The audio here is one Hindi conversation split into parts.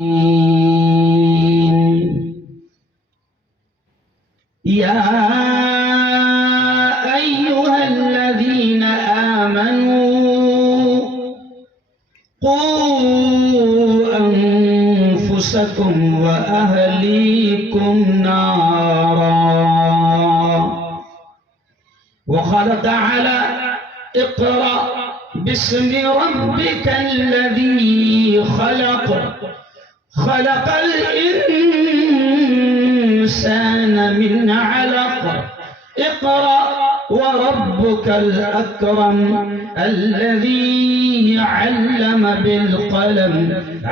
या अय्युहल्लज़ीना आमनू क़ू अन्फुसकुम व अहलीकुम नारा व क़ाल तआला इक़रा बिस्मि रब्बिकल्लज़ी ख़लक़ ख़लक़ल इंसान मिन अलक़ इक़रा व रब्बुकल अकरम अल्लज़ी अल्लम बिल क़लम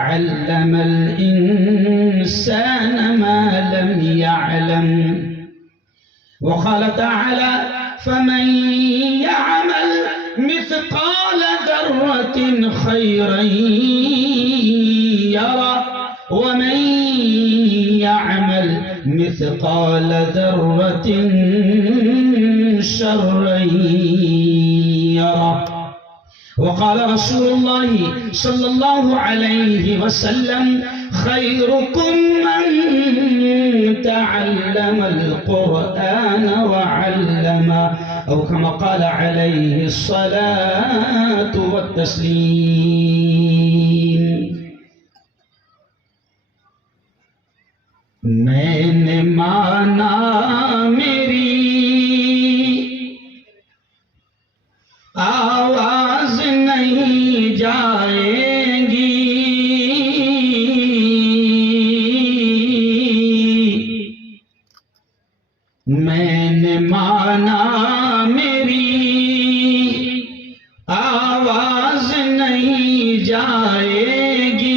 अल्लमल इंसान मा लम यअलम व क़ाल तआला फमन यअमल मिस्क़ाल दर्रतिन ख़ैरन यरा वमन यअमल मिस्क़ाल दर्रतिन शर्रन यरा वक़ाल रसूलुल्लाहि सल्लल्लाहु अलैहि वसल्लम खैरुकुम मन तअल्लमल क़ुरआन व अल्लमा औ कमा क़ाल अलैहि अस्सलातु वत्तस्लीम। मैंने माना मेरी आवाज नहीं जाएगी, मैंने माना मेरी आवाज नहीं जाएगी,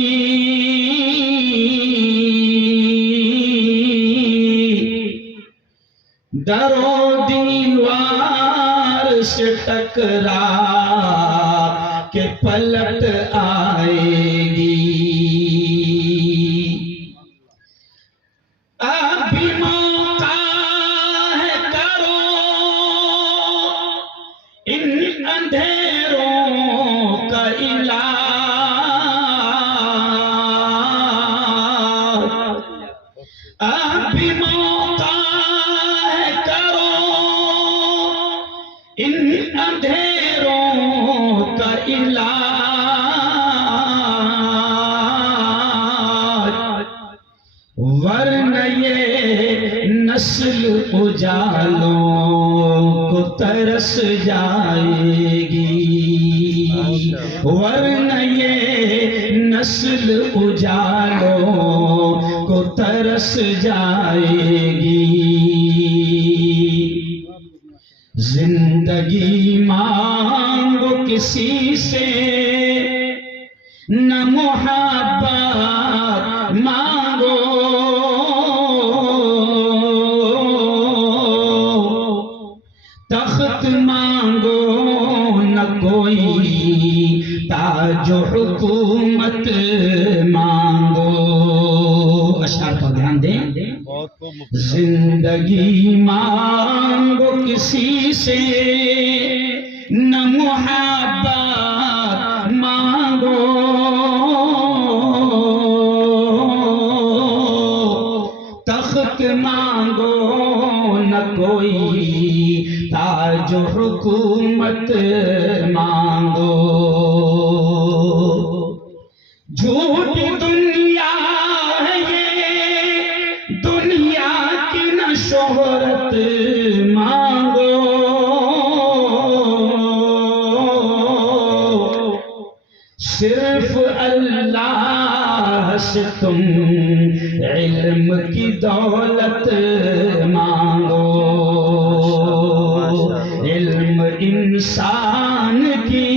दरो दीवार से टकरा के पलट आएगी। अभी मौका है, करो इन अंधेरों का इलाज, अभी मौका है, करो इन अंधेरों का इलाज, वरना ये नस्ल उजालों को तरस जाएगी, वरना ये नस्ल उजालों को तरस जाएगी। जिंदगी मांगो किसी से न मोहब्बत मांगो, तख्त मांगो न कोई ताज हुकूमत मांगो। अशआर पर ध्यान दें। जिंदगी मांगो किसी से न मुहब्बत मांगो, तख्त मांगो न कोई ताज हुकूमत मांगो। झूठी दुनिया है ये, दुनिया की न शोहरत मांगो, सिर्फ अल्लाह से तुम इल्म की दौलत मांगो। इल्म इंसान की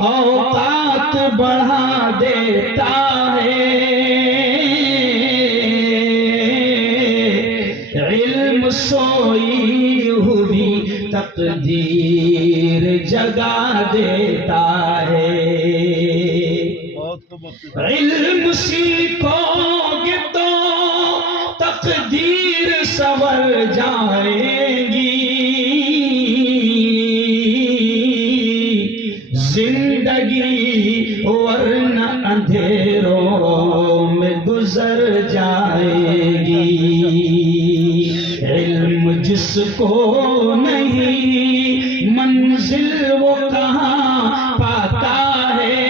औकात बढ़ा देता है, इल्म सोई हुई तकदीर जगा देता है। इल्म सीखोगे तो तकदीर संवर जाएगी, जिंदगी वरना अंधेरों में गुजर जाएगी। इल्म जिसको नहीं मंजिल वो कहाँ पाता है।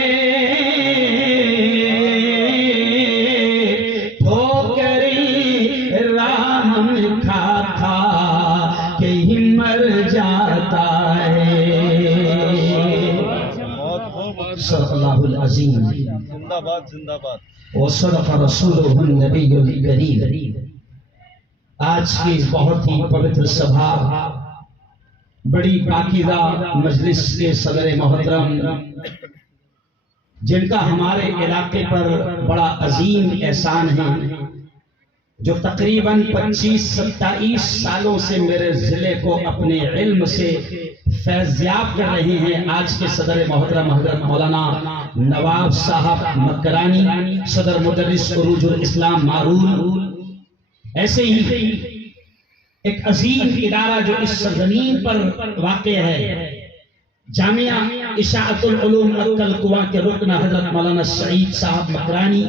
ठोकरी राह में खा खा के ही मर जाता है। सल्लल्लाहु अज़ीम जिंदाबाद जिंदाबाद। व सदक़ रसूलुहुन नबियुल करीम। आज की बहुत ही पवित्र सभा, बड़ी पाकीज़ा मजलिस के सदर मोहतरम, जिनका हमारे इलाके पर बड़ा अजीम एहसान है, जो तकरीबन 25-27 सालों से मेरे जिले को अपने इल्म से फैज़याब कर रहे हैं। आज के सदर मोहतरम हजरत मौलाना नवाब साहब मकरानी, सदर मुदर्रिस उरूजुल इस्लाम मारूल। ऐसे ही एक अजीम इदारा जो इस सरजमीन पर वाक़े है, जामिया इशाअतुल उलूम अक्कल कुआं के रुकन हजरत मौलाना सईद साहब मकरानी,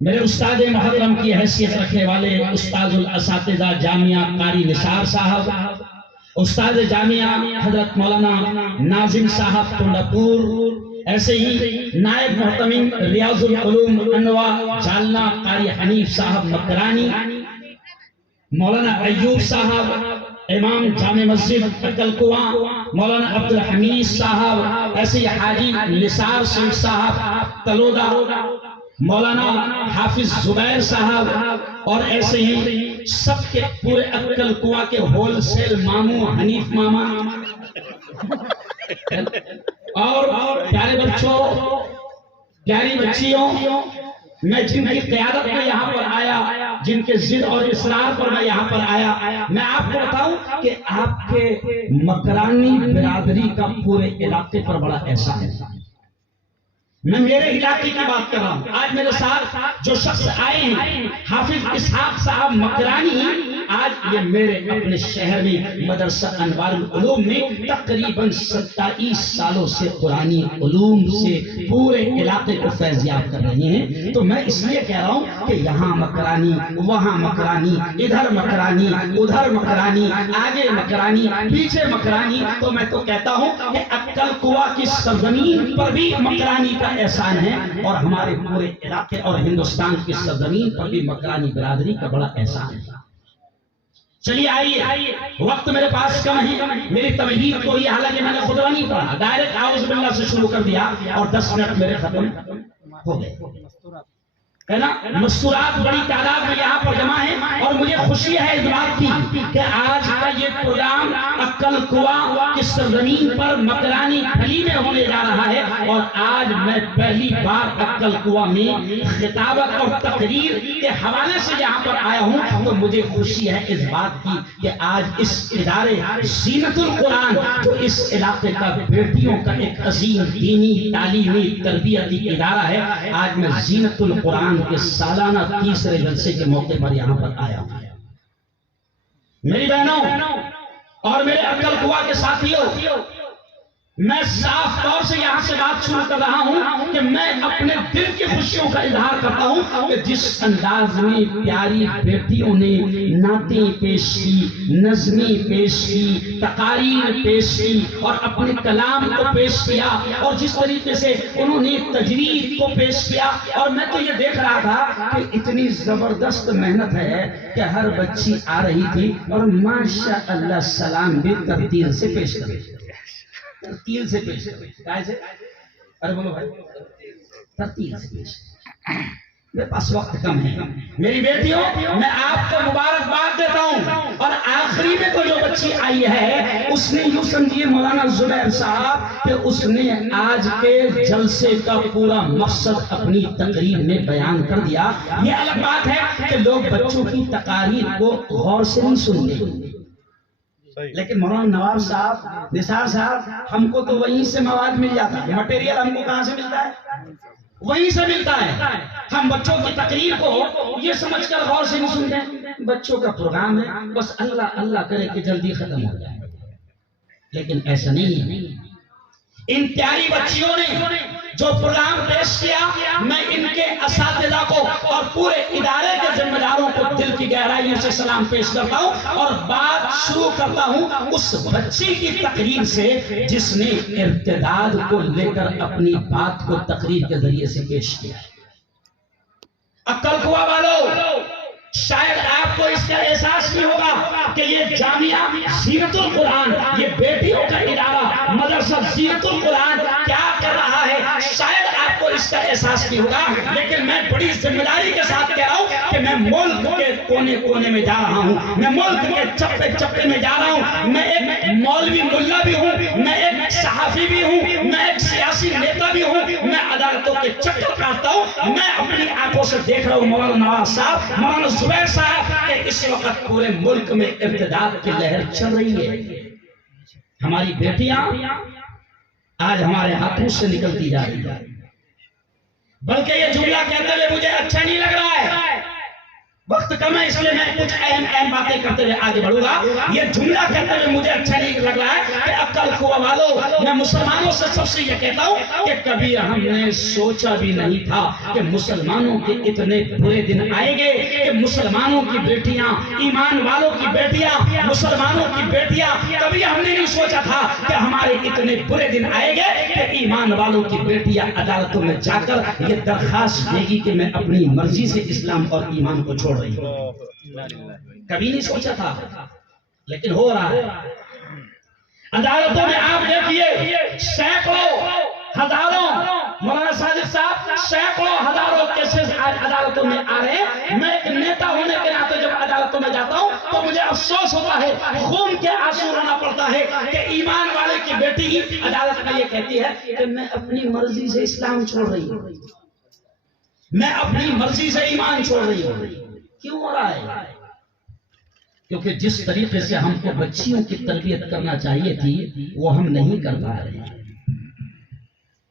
मेरे उस्ताद मुहर्रम की हैसियत रखने वाले उस्ताजुल असातिज़ा जामिया कारी निसार साहब, उस्ताद जामिया हजरत मौलाना नाजिम साहब टुंडापुर, ऐसे ही नायब मोहतमिम रियाजुल उलूम अनवा जालना कारी हनीफ साहब मकरानी, मौलाना अय्यूब साहब इमाम जामे मस्जिद अक्कल कुआं, मौलाना अब्दुल हमीद साहब, ऐसे ही हाजी निसार सिंह साहब तलोदा, मौलाना हाफिज जुबैर साहब, और ऐसे ही सबके पूरे अक्कल कुआं के होलसेल मामू हनीफ मामा। और प्यारे बच्चों, प्यारी बच्चियों, मैं जिनकी क़यादत में यहाँ पर आया, जिनके जिद और इसरार पर मैं यहाँ पर आया, मैं आपको बताऊं कि आपके मकरानी बिरादरी का पूरे इलाके पर बड़ा एहसान है। मैं मेरे इलाके की बात कर रहा हूँ। आज मेरे साथ जो शख्स आए हैं हाफिज इसहाक साहब मकरानी, आज ये मेरे अपने शहर में मदरसा अनवारुल उलूम में तकरीबन 27 सालों से कुरानी उलूम से पूरे इलाके को फैज़याब कर रहे हैं। तो मैं इसलिए कह रहा हूँ कि यहाँ मकरानी, वहाँ मकरानी, इधर मकरानी, उधर मकरानी, आगे मकरानी, पीछे मकरानी। तो मैं तो कहता हूँ कि अक्कल कुआं की सरजमीन पर भी मकरानी का एहसान है, और हमारे पूरे इलाके और हिंदुस्तान की सरजमीन पर भी मकरानी बिरादरी का बड़ा एहसान है। चलिए आइए, वक्त मेरे पास कम है, मेरी तमहीद को ही, हालांकि मैंने खुतबा नहीं पढ़ा, डायरेक्ट आउज़ बिल्लाह से शुरू कर दिया और 10 मिनट मेरे खत्म हो गए, है ना। मस्तूरात बड़ी तादाद में यहाँ पर जमा है, और मुझे खुशी है इस बात की कि आज का ये प्रोग्राम अक्कल कुआं की सरजमीन पर मकरानी गली में होने जा रहा है। और आज मैं पहली बार अक्कल कुआं में खिताबत और तकरीर के हवाले से यहाँ पर आया हूँ, तो मुझे खुशी है इस बात की कि आज इस इदारे ज़ीनतुल कुरान, जो इस इलाके का बेटियों का एक अजीम दीनी तालीमी तरबियती इदारा है, आज मैं ज़ीनतुल कुरान के सालाना 3रे जलसे के मौके पर यहाँ पर आया हूँ। मेरी बहनों और मेरे अक्कल कुआं के साथियों, मैं साफ तौर से यहाँ से बात शुरू कर रहा हूँ कि मैं अपने दिल की खुशियों का इजहार करता हूँ कि जिस अंदाज में प्यारी बेटियों ने नातें पेश की, नज़में पेश की, तकारीर पेश की, और अपने कलाम को पेश किया, और जिस तरीके से उन्होंने तजवीज़ को पेश किया, और मैं तो ये देख रहा था कि इतनी जबरदस्त मेहनत है कि हर बच्ची आ रही थी और माशा अल्लाह सलाम भी तरतीब से पेश कर रही, तरतीब से पेश, कैसे? अरे बोलो भाई, तरतीब से पेश। मेरे पास वक्त कम है। मेरी बेटियों, मैं आपको मुबारकबाद देता हूँ। और आखिरी में तो जो बच्ची आई है, उसने यूं समझिए मौलाना जुबैर साहब कि उसने आज के जलसे का पूरा मकसद अपनी तकरीर में बयान कर दिया। ये अलग बात है कि लोग बच्चों की तकारीर को गौर से नहीं सुनते, लेकिन मौलाना नवाब साहब, निसार साहब, हमको तो वहीं से मवाद मिल जाता है। मटेरियल हमको कहाँ से मिलता है? वहीं से मिलता है। हम बच्चों की तकरीर को ये समझकर गौर से नहीं सुनते, बच्चों का प्रोग्राम है, बस अल्लाह अल्लाह करे कि जल्दी खत्म हो जाए। लेकिन ऐसा नहीं है। इन प्यारी बच्चियों ने जो प्रोग्राम पेश किया, मैं इनके असातिज़ा को और पूरे इदारे के जिम्मेदारों को दिल की गहराइयों से सलाम पेश करता हूं और बात शुरू करता हूं उस बच्ची की तकरीर से जिसने इर्तिदाद को लेकर अपनी बात को तकरीर के जरिए से पेश किया। अक्कल कुआ वालों, शायद आपको इसका एहसास नहीं होगा कि ये जामिया जीनतुल कुरान, ये बेटियों का इदारा मदरसा जीनतुल कुरान क्या कर रहा है, शायद आपको इसका एहसास नहीं होगा। लेकिन मैं बड़ी जिम्मेदारी के साथ कह रहा हूं कि मैं मुल्क के कोने कोने में जा रहा हूं, मैं मुल्क के चप्पे चप्पे में जा रहा हूं। मैं एक मौलवी मुल्ला भी हूं, मैं एक सहाफी भी हूं, मैं एक सियासी नेता भी हूं, मैं अदालतों के चक्कर काटता हूं। मैं अपनी आंखों से देख रहा हूं मौलाना नवाज साहब, मौलाना जुबैर साहब के इस वक्त पूरे मुल्क में इर्तिदाद की लहर चल रही है। हमारी बेटियां आज हमारे हाथों से निकलती जा रही है। बल्कि ये जुमला कहते हुए मुझे अच्छा नहीं लग रहा है, वक्त कम है इसलिए मैं कुछ अहम बातें करते हुए आगे बढ़ूंगा। ये जुमला कहते हुए मुझे अच्छा नहीं लग रहा है कि अक्ल कुआ वालों, मैं मुसलमानों से सबसे ये कहता हूँ कि कभी हमने सोचा भी नहीं था कि मुसलमानों के इतने बुरे दिन आएंगे कि मुसलमानों की बेटियां, ईमान वालों की बेटियां, मुसलमानों की बेटियां, कभी हमने नहीं सोचा था कि हमारे इतने बुरे दिन आएंगे कि ईमान वालों की बेटियां अदालतों में जाकर ये दरखास्त देगी कि मैं अपनी मर्जी से इस्लाम और ईमान को छोड़ रही हूं। कभी नहीं सोचा था, लेकिन हो रहा है। अदालतों में आप देखिए सैकड़ों हजारों, मौलाना साजिद साहब, सैकड़ों हजारों केसेस आज अदालतों में आ रहे हैं। मैं एक नेता होने के नाते जब अदालतों में जाता हूं तो मुझे अफसोस होता है, खून के आंसू रोना पड़ता है कि ईमान वाले की बेटी अदालत में ये कहती है कि मैं अपनी मर्जी से इस्लाम छोड़ रही हूं, मैं अपनी मर्जी से ईमान छोड़ रही हूं। क्यों हो रहा है? क्योंकि जिस तरीके से हमको बच्चियों की तरबियत करना चाहिए थी वो हम नहीं कर पा रहे हैं।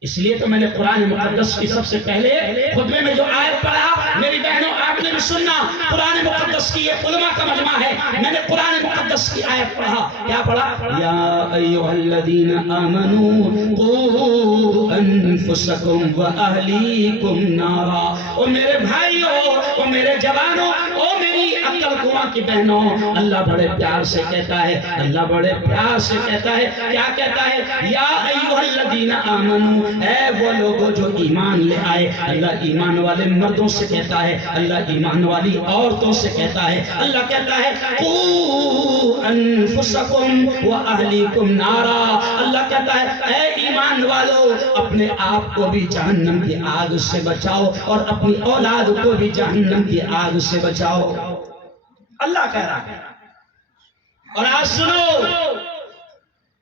इसलिए तो मैंने कुरान मुकद्दस की सबसे पहले खुतबे में जो आयत पढ़ा, मेरी बहनों आपने भी सुनना, कुरान मुकद्दस की ये उलमा का मजमा है। मैंने कुरान मुकद्दस की आयत पढ़ा, क्या पढ़ा? या अय्युहल्लज़ीना आमनू क़ू अनफुसकुम व अहलीकुम नारा। ओ मेरे भाइयों, ओ मेरे जवानों, ओ मेरी अक्ल कुआं की बहनों, अल्लाह बड़े प्यार से कहता है, अल्लाह बड़े प्यार से कहता है, क्या कहता है? या अय्युहल्लज़ीना आमनू, ऐ वो लोगों जो ईमान ले आए। अल्लाह ईमान वाले मर्दों से कहता है, अल्लाह ईमान वाली औरतों से कहता है। अल्लाह कहता है क़ू अनफुसकुम व अहलीकुम नारा। अल्लाह कहता है ऐ ईमान वालों, अपने आप को भी जहन्नम की आग से बचाओ और अपनी औलाद को भी जहन्नम की आग से बचाओ। अल्लाह कह रहा है। और आज सुनो,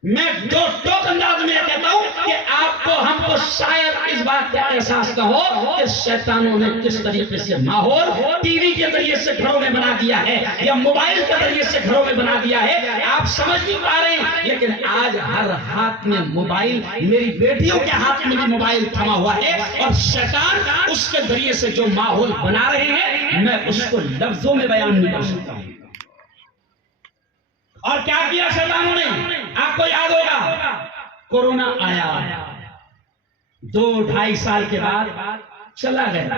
मैं दो टोक अंदाज में कहता हूं कि आपको हमको शायद इस बात का एहसास का हो कि शैतानों ने किस तरीके से माहौल टीवी के जरिए से घरों में बना दिया है या मोबाइल के जरिए से घरों में बना दिया है। आप समझ नहीं पा रहे हैं, लेकिन आज हर हाथ में मोबाइल, मेरी बेटियों के हाथ में भी मोबाइल थमा हुआ है और शैतान उसके जरिए से जो माहौल बना रहे हैं मैं उसको लफ्जों में बयान नहीं कर सकता हूं। और क्या किया शैतानों ने? आपको याद होगा कोरोना आया, 2-2.5 साल के बाद चला गया,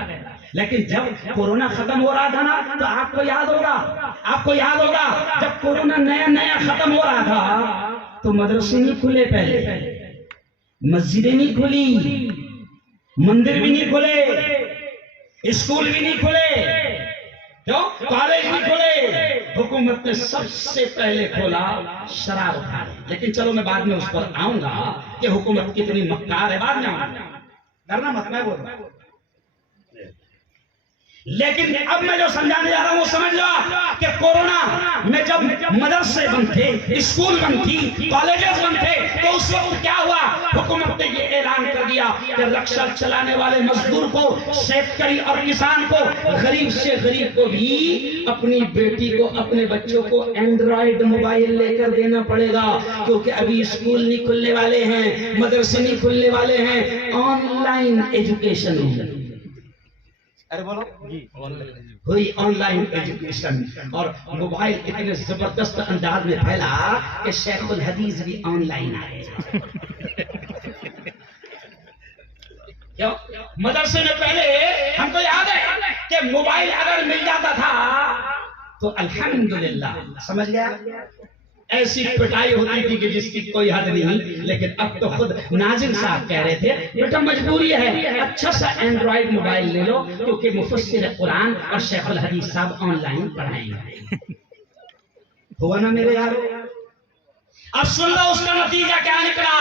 लेकिन जब कोरोना खत्म हो रहा था ना, तो आपको याद होगा जब कोरोना नया खत्म हो रहा था तो मदरसे नहीं खुले, पहले मस्जिदें नहीं खुली, मंदिर भी नहीं खुले, स्कूल भी नहीं खुले, क्यों? कॉलेज भी खुले। हुकूमत ने सबसे पहले खोला शराब खाने। लेकिन चलो मैं बाद में उस पर आऊंगा कि हुकूमत कितनी मक्कार है, बाद में आऊंगा, डरना मत, मैं बोल रहा हूं। लेकिन अब मैं जो समझाने जा रहा हूं वो समझ लो कि कोरोना में जब मदरसे बंद थे, स्कूल बंद थी, कॉलेजेस बंद थे, तो उस वक्त क्या हुआ? हुकूमत ने ये ऐलान कर दिया कि रिक्शा चलाने वाले मजदूर को, शेतकरी और किसान को, गरीब से गरीब को भी अपनी बेटी को, अपने बच्चों को एंड्रॉइड मोबाइल लेकर देना पड़ेगा, क्योंकि अभी स्कूल नहीं खुलने वाले हैं, मदरसे नहीं खुलने वाले हैं, ऑनलाइन एजुकेशन अरे बोलो हुई, ऑनलाइन एजुकेशन। और मोबाइल इतने जबरदस्त अंदाज में फैला कि शेखुल हदीस भी ऑनलाइन आए। क्यों? मदरसे में पहले हमको याद है कि मोबाइल अगर मिल जाता था तो अल्हम्दुलिल्लाह, समझ गया, ऐसी पिटाई होती थी कि जिसकी कोई हद नहीं। लेकिन अब तो खुद नाजिम साहब कह रहे थे बेटा मजबूरी है, अच्छा सा एंड्रॉइड मोबाइल ले लो, क्योंकि मुफस्सिर कुरान और शेख अल हदीस साहब ऑनलाइन पढ़ाएंगे। हुआ ना मेरे यार? अब सुन लो उसका नतीजा क्या निकला।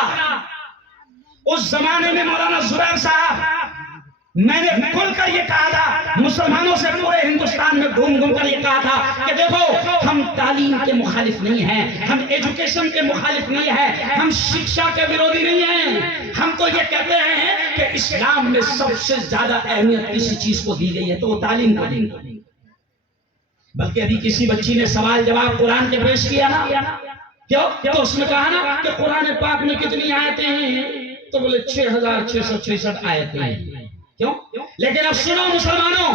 उस जमाने में मौलाना जुबैर साहब, मैंने खुलकर ये कहा था मुसलमानों से पूरे हिंदुस्तान में घूम घूम कर ये कहा था कि देखो हम तालीम के मुखालिफ नहीं हैं, हम एजुकेशन के मुखालिफ नहीं है, हम शिक्षा के विरोधी नहीं हैं। हम तो ये कहते हैं कि इस्लाम में सबसे ज्यादा अहमियत किसी चीज को दी गई है तो वो तालीम को दी। बल्कि अभी किसी बच्ची ने सवाल जवाब कुरान के पेश किया ना, क्यों? तो उसने कहा ना कि कुरान पाक में कितनी आयतें हैं, तो बोले 6666 आयतें हैं। क्यों? लेकिन अब सुनो मुसलमानों,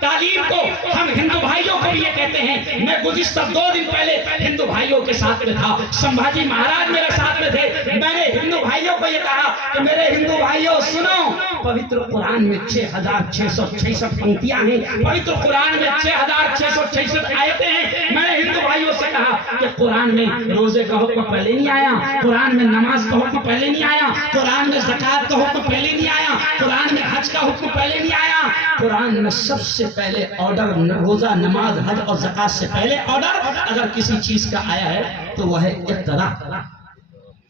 तालीम को हम हिंदू भाइयों को भी ये कहते हैं। मैं गुज़िश्ता 2 दिन पहले हिंदू भाइयों के साथ में था, संभाजी महाराज मेरे साथ में थे। मैंने हिंदू भाइयों को ये कहा कि मेरे हिंदू भाइयों सुनो, पवित्र कुरान में 6666 पंक्तियां हैं, पवित्र कुरान में 6666 आयतें हैं। मैंने हिंदू भाइयों से कहा कि कुरान में रोजे का हुक्म पहले नहीं आया, कुरान में नमाज का हुक्म पहले नहीं आया, कुरान में ज़कात का हुक्म पहले नहीं आया, कुरान में हज का हुक्म पहले नहीं आया। कुरान में सबसे पहले ऑर्डर रोजा, नमाज, हज और ज़कात से पहले ऑर्डर अगर किसी चीज का आया है तो वह है इक़रा,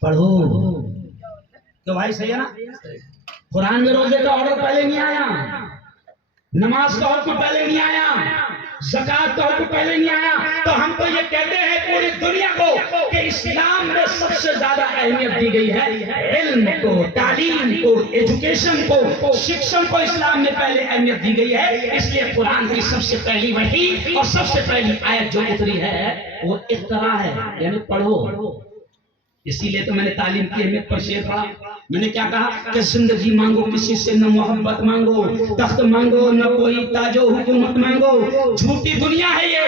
पढ़ो। तो भाई सही है ना? कुरान में रोजे का ऑर्डर पहले नहीं आया, नमाज का हुक्म पहले नहीं आया, ज़कात का हुक्म पहले नहीं आया। तो हम तो ये कहते हैं पूरी दुनिया को कि इस्लाम में सबसे ज्यादा अहमियत दी गई है इल्म को, तालीम को, एजुकेशन को, शिक्षण को इस्लाम में पहले अहमियत दी गई है। इसलिए कुरान की सबसे पहली वही और सबसे पहली आयत जो उतरी है वो इक़रा है, यानी पढ़ो। इसीलिए तो मैंने तालीम की अहमियत पर शेर पढ़ा। मैंने क्या कहा कि जिंदगी मांगो किसी से, न मोहब्बत मांगो, तख्त मांगो, न कोई ताजो हुकूमत मांगो। झूठी दुनिया है ये,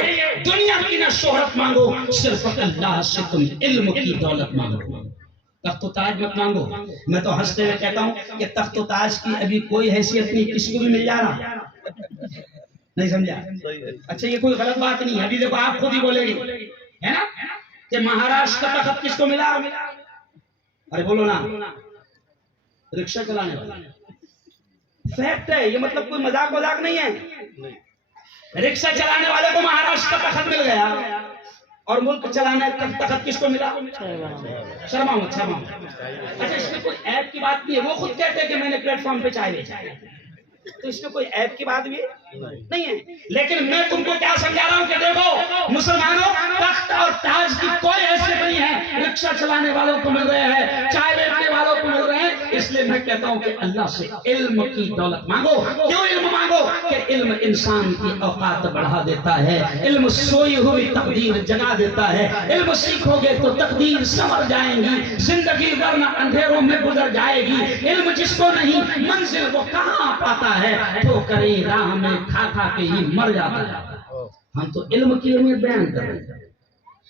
दुनिया की न शोहरत मांगो, सिर्फ अल्लाह से तुम इल्म की दौलत मांगो। तख्त ताज मत मांगो। मैं तो हंसते हुए कहता हूँ कि तख्त ताज की अभी कोई हैसियत नहीं, किसको भी मिल जा रहा। नहीं समझा? अच्छा ये कोई गलत बात नहीं है। अभी देखो आप खुद ही बोलेंगे है ना कि महाराष्ट्र का तख्त किसको मिला? अरे बोलो ना, रिक्शा चलाने वाला। फैक्ट है ये, मतलब कोई मजाक मजाक नहीं है। रिक्शा चलाने वाले को महाराष्ट्र का तख्त मिल गया और मुल्क चलाने का तख्त किसको मिला? शर्मा मत, शर्मा मत। अच्छा इसमें कोई ऐप की बात नहीं है, वो खुद कहते हैं कि मैंने प्लेटफॉर्म पे चाय बेचा है, तो इसमें कोई ऐप की बात भी नहीं है। लेकिन मैं तुमको क्या समझा रहा हूँ कि देखो मुसलमानों, तख्त और ताज की कोई हैसियत नहीं है। रिक्शा चलाने वालों को मिल रहे हैं, चाय बेचने वालों को मिल रहे हैं। इसलिए मैं कहता हूँ कि अल्लाह से इल्म की दौलत मांगो। क्यों इल्म मांगो? कि इल्म इंसान की औकात बढ़ा देता है, इल्म सोई हुई तकदीर जगा देता है। इल्म सीखोगे तो तकदीर संवर जाएंगी, जिंदगी वरना अंधेरों में गुजर जाएगी। इल्म जिसको नहीं मंजिल वो कहाँ पाता है, ठोकरे राह में खा खा के ही मर जाता है। हम तो इल्म की अहमियत बयान कर रहे हैं।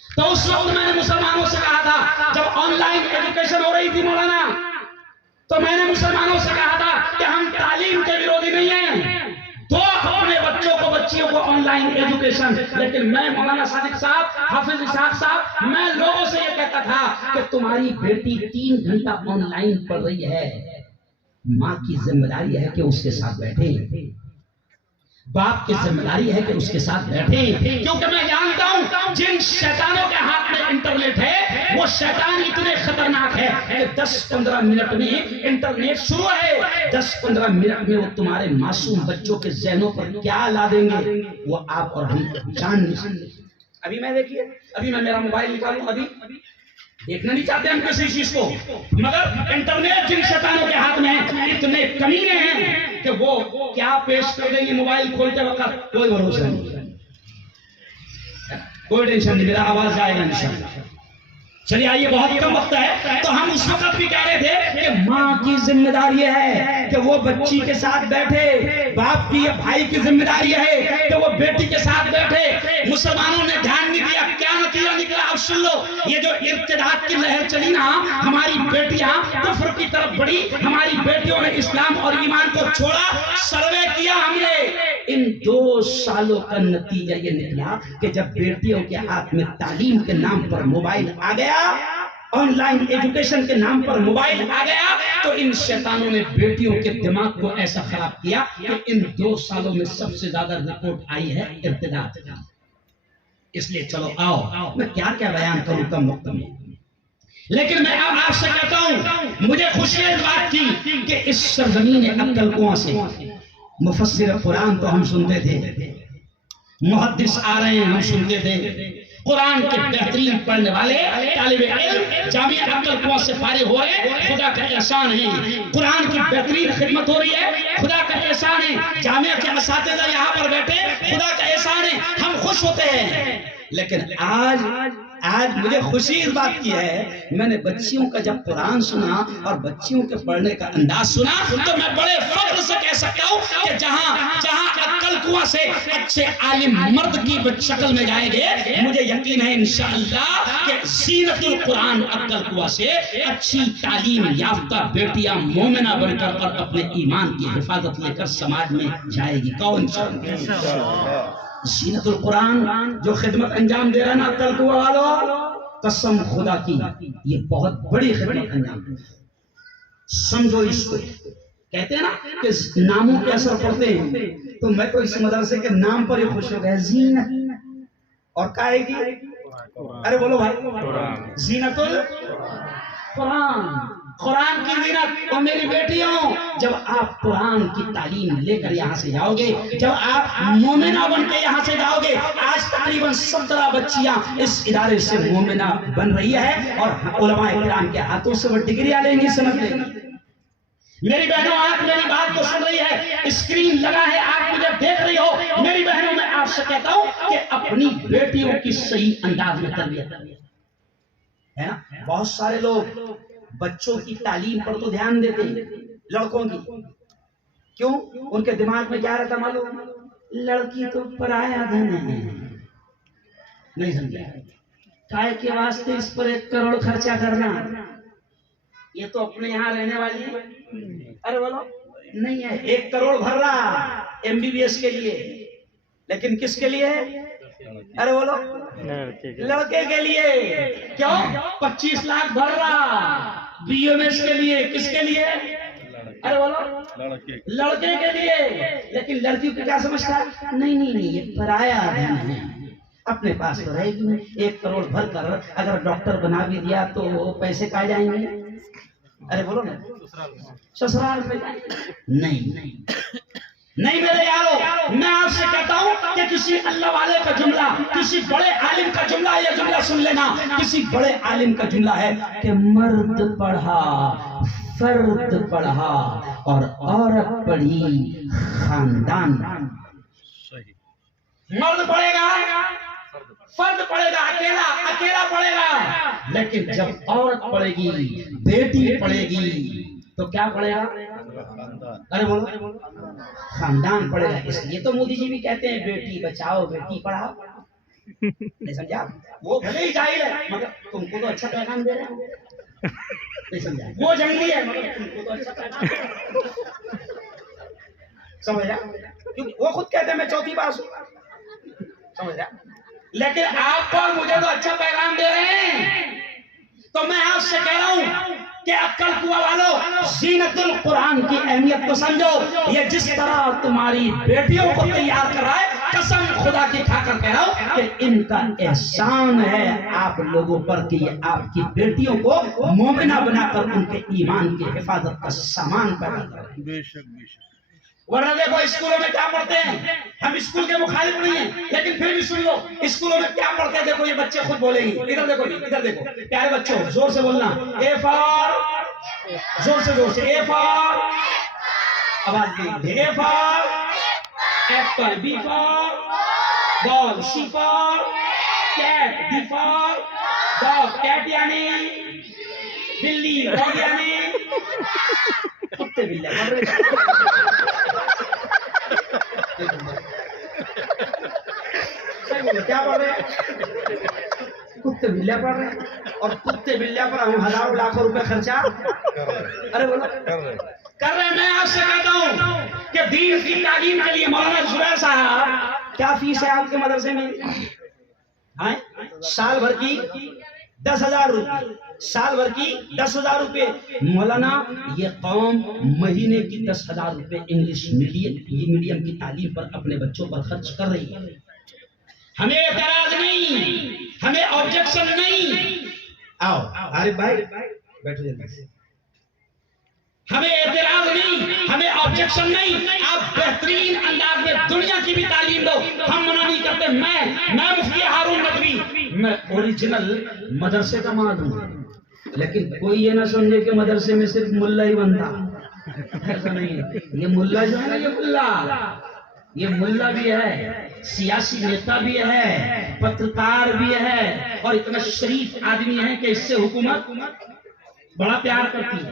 तो उस वक्त मैंने मुसलमानों से कहा था, जब ऑनलाइन एजुकेशन हो रही थी मौलाना, तो मैंने मुसलमानों से कहा था कि हम तालीम के विरोधी नहीं हैं, दो अपने बच्चों को, बच्चियों को ऑनलाइन एजुकेशन। लेकिन मैं मौलाना सादिक साहब, हाफिज इसाक साहब, मैं लोगों से ये कहता था कि तुम्हारी बेटी 3 घंटा ऑनलाइन पढ़ रही है, माँ की जिम्मेदारी है कि उसके साथ बैठे, बाप की जिम्मेदारी है कि उसके साथ बैठे। क्योंकि मैं जानता हूं जिन शैतानों के हाथ में इंटरनेट है वो शैतान इतने खतरनाक है कि 10-15 मिनट में इंटरनेट शुरू है, 10-15 मिनट में वो तुम्हारे मासूम बच्चों के जहनों पर क्या ला देंगे वो आप और हम जान नहीं सकते। अभी मैं देखिए, अभी मैं मेरा मोबाइल निकालूं, अभी देखना नहीं चाहते हम किसी चीज को, मगर इंटरनेट जिन शैतानों के हाथ में है इतने कमीने हैं कि वो क्या पेश कर देंगे मोबाइल खोलते वक्त कोई भरोसा नहीं, कोई टेंशन नहीं, मेरा आवाज जाएगा इंशाल्लाह। चलिए आइए, बहुत कम वक्त है, तो हम उस वक्त भी कह रहे थे कि माँ की जिम्मेदारी है कि वो बच्ची के साथ बैठे, बाप की या भाई की जिम्मेदारी है कि वो बेटी के साथ बैठे। मुसलमानों ने ध्यान नहीं दिया, क्या नतीजा निकला? अब सुन लो, ये जो इर्तिदाद की लहर चली ना, हमारी बेटियां कुफ्र की तरफ बढ़ी, हमारी बेटियों ने इस्लाम और ईमान को छोड़ा। सर्वे किया हमने, इन 2 सालों का नतीजा ये निकला कि जब बेटियों के हाथ में तालीम के नाम पर मोबाइल आ गया, ऑनलाइन एजुकेशन के नाम पर मोबाइल आ गया, तो इन शैतानों ने बेटियों के दिमाग को ऐसा खराब किया कि इन 2 सालों में सबसे ज्यादा रिपोर्ट आई है इर्तिदाद का। इसलिए चलो आओ, मैं क्या क्या बयान करूं कम वक्त में, लेकिन मैं अब आपसे कहता हूं, मुझे खुशी है इस बात की कि इस सरजमीन अक्कल कुआं से मुफस्सिर कुरान तो हम सुनते थे, मुहद्दिस आ रहे हैं हम सुनते थे, कुरान के बेहतरीन पढ़ने वाले तालिब इल्म जामिया अक्कल कुआं से फारिग हो रहे, खुदा का एहसान है। कुरान की बेहतरीन खिदमत हो रही है, खुदा का एहसान है। जामिया के असातिज़ा यहाँ पर बैठे, खुदा का एहसान है, हम खुश होते हैं। लेकिन आज मुझे खुशी इस बात की है, मैंने बच्चियों का जब कुरान सुना और बच्चियों के पढ़ने का अंदाज सुना, तो मैं बड़े फख्र से कह सकता हूँ कि जहाँ अक्कल कुआं से अच्छे आलिम मर्द की शक्ल में जाएंगे, मुझे यकीन है इंशाअल्लाह कि ज़ीनतुल कुरान अक्कल कुआं से अच्छी तालीम याफ्ता बेटियां मोमिना बनकर और अपने ईमान की हिफाजत लेकर समाज में जाएगी। कौन चाहेगा? ज़ीनतुल कुरान जो खिदमत अंजाम दे रहा है ना अक्कल कुआं वालों, कसम खुदा की ये बहुत बड़ी खिदमत अंजाम दे। समझो इसको, कहते हैं ना कि नामों के असर पड़ते हैं, तो मैं तो इस मदरसे के नाम पर ही खुश हो गया, ज़ीनत और काएगी, अरे बोलो भाई, ज़ीनतुल कुरान, कुरान की ज़ीनत। और मेरी बेटियों, जब आप कुरान की तालीम लेकर यहाँ से जाओगे, जब आप मोमिना बन के यहाँ से जाओगे, आज तकरीबन 17 बच्चियां इस इदारे से मोमिना बन रही है और उलमा इकराम के हाथों से वो डिग्रियां लेंगी, समझ लेंगी। मेरी बहनों, आप मेरी बात को सुन रही है, स्क्रीन लगा है, आप मुझे देख रही हो। मेरी बहनों, मैं आपसे कहता हूँ कि अपनी बेटियों की सही अंदाज में तरबियत है ना। बहुत सारे लोग बच्चों की तालीम पर तो ध्यान देते हैं, लड़कों की क्यों? उनके दिमाग में क्या रहता मालूम? लड़की तो पराया धन है। नहीं समझा? काय के वास्ते इस पर 1 करोड़ खर्चा करना, ये तो अपने यहाँ रहने वाली है, अरे बोलो नहीं है। 1 करोड़ भर रहा MBBS के लिए, लेकिन किसके लिए? अरे बोलो लड़के के लिए। क्यों? 25 लाख भर रहा BMS के लिए, किसके लिए? अरे बोलो लड़के के लिए। लेकिन लड़कियों को क्या समझता है? नहीं, ये पराया धन है, अपने पास तो रहेगी। 1 करोड़ भर कर अगर डॉक्टर बना भी दिया तो वो पैसे कहाँ जाएंगे? अरे बोलो ना, ससुराल में नहीं मेरे यारो, मैं आपसे कहता हूँ कि किसी अल्लाह वाले का जुमला, किसी बड़े आलिम का जुमला, यह जुमला सुन लेना, किसी बड़े आलिम का जुमला है कि मर्द पढ़ा, फर्द पढ़ा और औरत पढ़ी खानदान। मर्द पढ़ेगा, फर्द पढ़ेगा, अकेला पढ़ेगा, लेकिन जब औरत पढ़ेगी, बेटी पढ़ेगी, तो क्या पढ़ेगा? अरे बोलो खानदान पढ़ेगा। इसलिए तो मोदी जी भी कहते हैं बेटी बचाओ बेटी पढ़ाओ। नहीं समझा? वो भले ही जाहिल है मगर तुमको तो अच्छा पैगाम दे रहे हैं। नहीं समझा? वो जंगली है मगर तुमको तो अच्छा पैगाम, समझा? क्योंकि वो खुद कहते हैं मैं चौथी पास हूँ, समझा? लेकिन आपको और मुझे तो अच्छा पैगाम दे रहे हैं। तो मैं आपसे कह रहा हूं कि अक्कल कुआं वालों, ज़ीनतुल कुरान की अहमियत को समझो। ये जिस तरह तुम्हारी बेटियों को तैयार कर रहा है, कसम खुदा की खाकर कह रहा हूं कि इनका एहसान है आप लोगों पर कि ये आपकी बेटियों को मोमिना बनाकर उनके ईमान की हिफाजत का सामान पैदा करें। बेशक। वरना देखो स्कूलों में क्या पढ़ते हैं, हम स्कूल के मुखालिफ नहीं है, लेकिन फिर भी सुन लो स्कूलों में क्या पढ़ते हैं। देखो ये बच्चे खुद बोलेंगे, इधर देखो प्यारे बच्चों, जोर से बोलना। ए फॉर, जोर से ए फॉर, आवाज दी। A for apple, B for ball, C for cat, D for dog. Cat यानी बिल्ली, डॉग यानी कुत्ते बिल्ली। क्या पढ़ रहे हैं? कुत्ते बिल्लियाँ पढ़ रहे हैं और कुत्ते बिल्लियाँ पर हम हजारों लाखों रुपए खर्चा अरे बोलो कर रहे हैं। मैं आपसे कहता हूँ कि दीन की तालीम के लिए मौलाना जुबैर साहब क्या फीस है आपके मदरसे में? साल भर की 10,000 रुपये, साल भर की 10,000 रुपये। मौलाना ये कौम महीने की 10,000 रुपये इंग्लिश मीडियम की तालीम पर अपने बच्चों पर खर्च कर रही है। हमें एतराज नहीं, हमें ऑब्जेक्शन नहीं। आओ अरे भाई बैठो जल्दी। हमें एतराज नहीं, हमें ऑब्जेक्शन नहीं। आप बेहतरीन अंदाज में दुनिया की भी तालीम दो, हम मना नहीं करते। मैं मुफ्ती हारून नदवी, मैं ओरिजिनल मदरसे का माल हूँ, लेकिन कोई ये ना समझे कि मदरसे में सिर्फ मुल्ला ही बनता। ऐसा नहीं है। ये मुल्ला जो है ना, ये मुल्ला भी है, सियासी नेता भी है, पत्रकार भी है, और इतना शरीफ आदमी है कि इससे हुकूमत बड़ा प्यार करती है।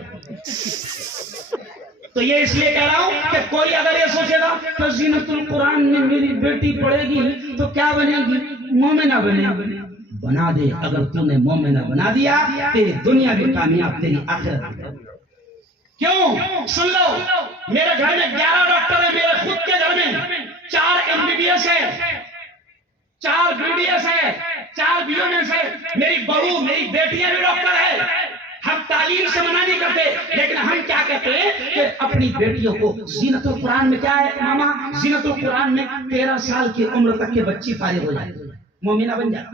तो ये इसलिए कह रहा हूं कि कोई अगर ये सोचेगा तो ज़ीनतुल कुरान में मेरी बेटी पढ़ेगी तो क्या बनेगी? मोमिना बनेगी। बना दे। अगर तूने मोमिना बना दिया तेरी दुनिया भी कामयाब, तेरी आखिरत। क्यों? सुन लो, मेरे घर में 11 डॉक्टर है, मेरे खुद के घर में 4 MBBS है, 4 BDS है, 4 BMS है। मेरी बहू, मेरी बेटियां भी डॉक्टर है। हम तालीम से मना नहीं करते, लेकिन हम क्या कहते हैं कि अपनी बेटियों को ज़ीनतुल कुरान में क्या है मामा? ज़ीनतुल कुरान में 13 साल की उम्र तक के बच्ची फारिग हो जाए, मोमिना बन जाए।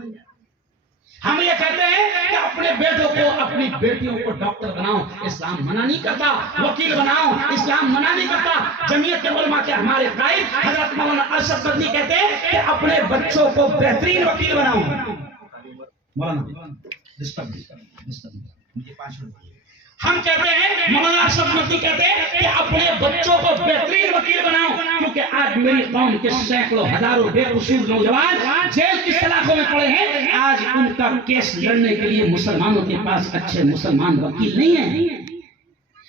हम ये कहते हैं कि अपने बेटों को, अपनी बेटियों को डॉक्टर बनाओ। इस्लाम मना नहीं करता। वकील बनाओ, इस्लाम मना नहीं करता। जमीयत उलमा के हमारे कायद हजरत मौलाना अरशद बदनी कहते हैं कि अपने बच्चों को बेहतरीन वकील बनाओ। मौलाना हम कहते हैं, मौलाना अरशद बदनी कहते हैं कि अपने बच्चों को बेहतरीन वकील बनाओ, क्योंकि आज मेरी कौम के सैकड़ों हजारों बेकसूर नौजवान जेल की सलाखों में पड़े हैं। आज उनका केस लड़ने के लिए मुसलमानों के पास अच्छे मुसलमान वकील नहीं है।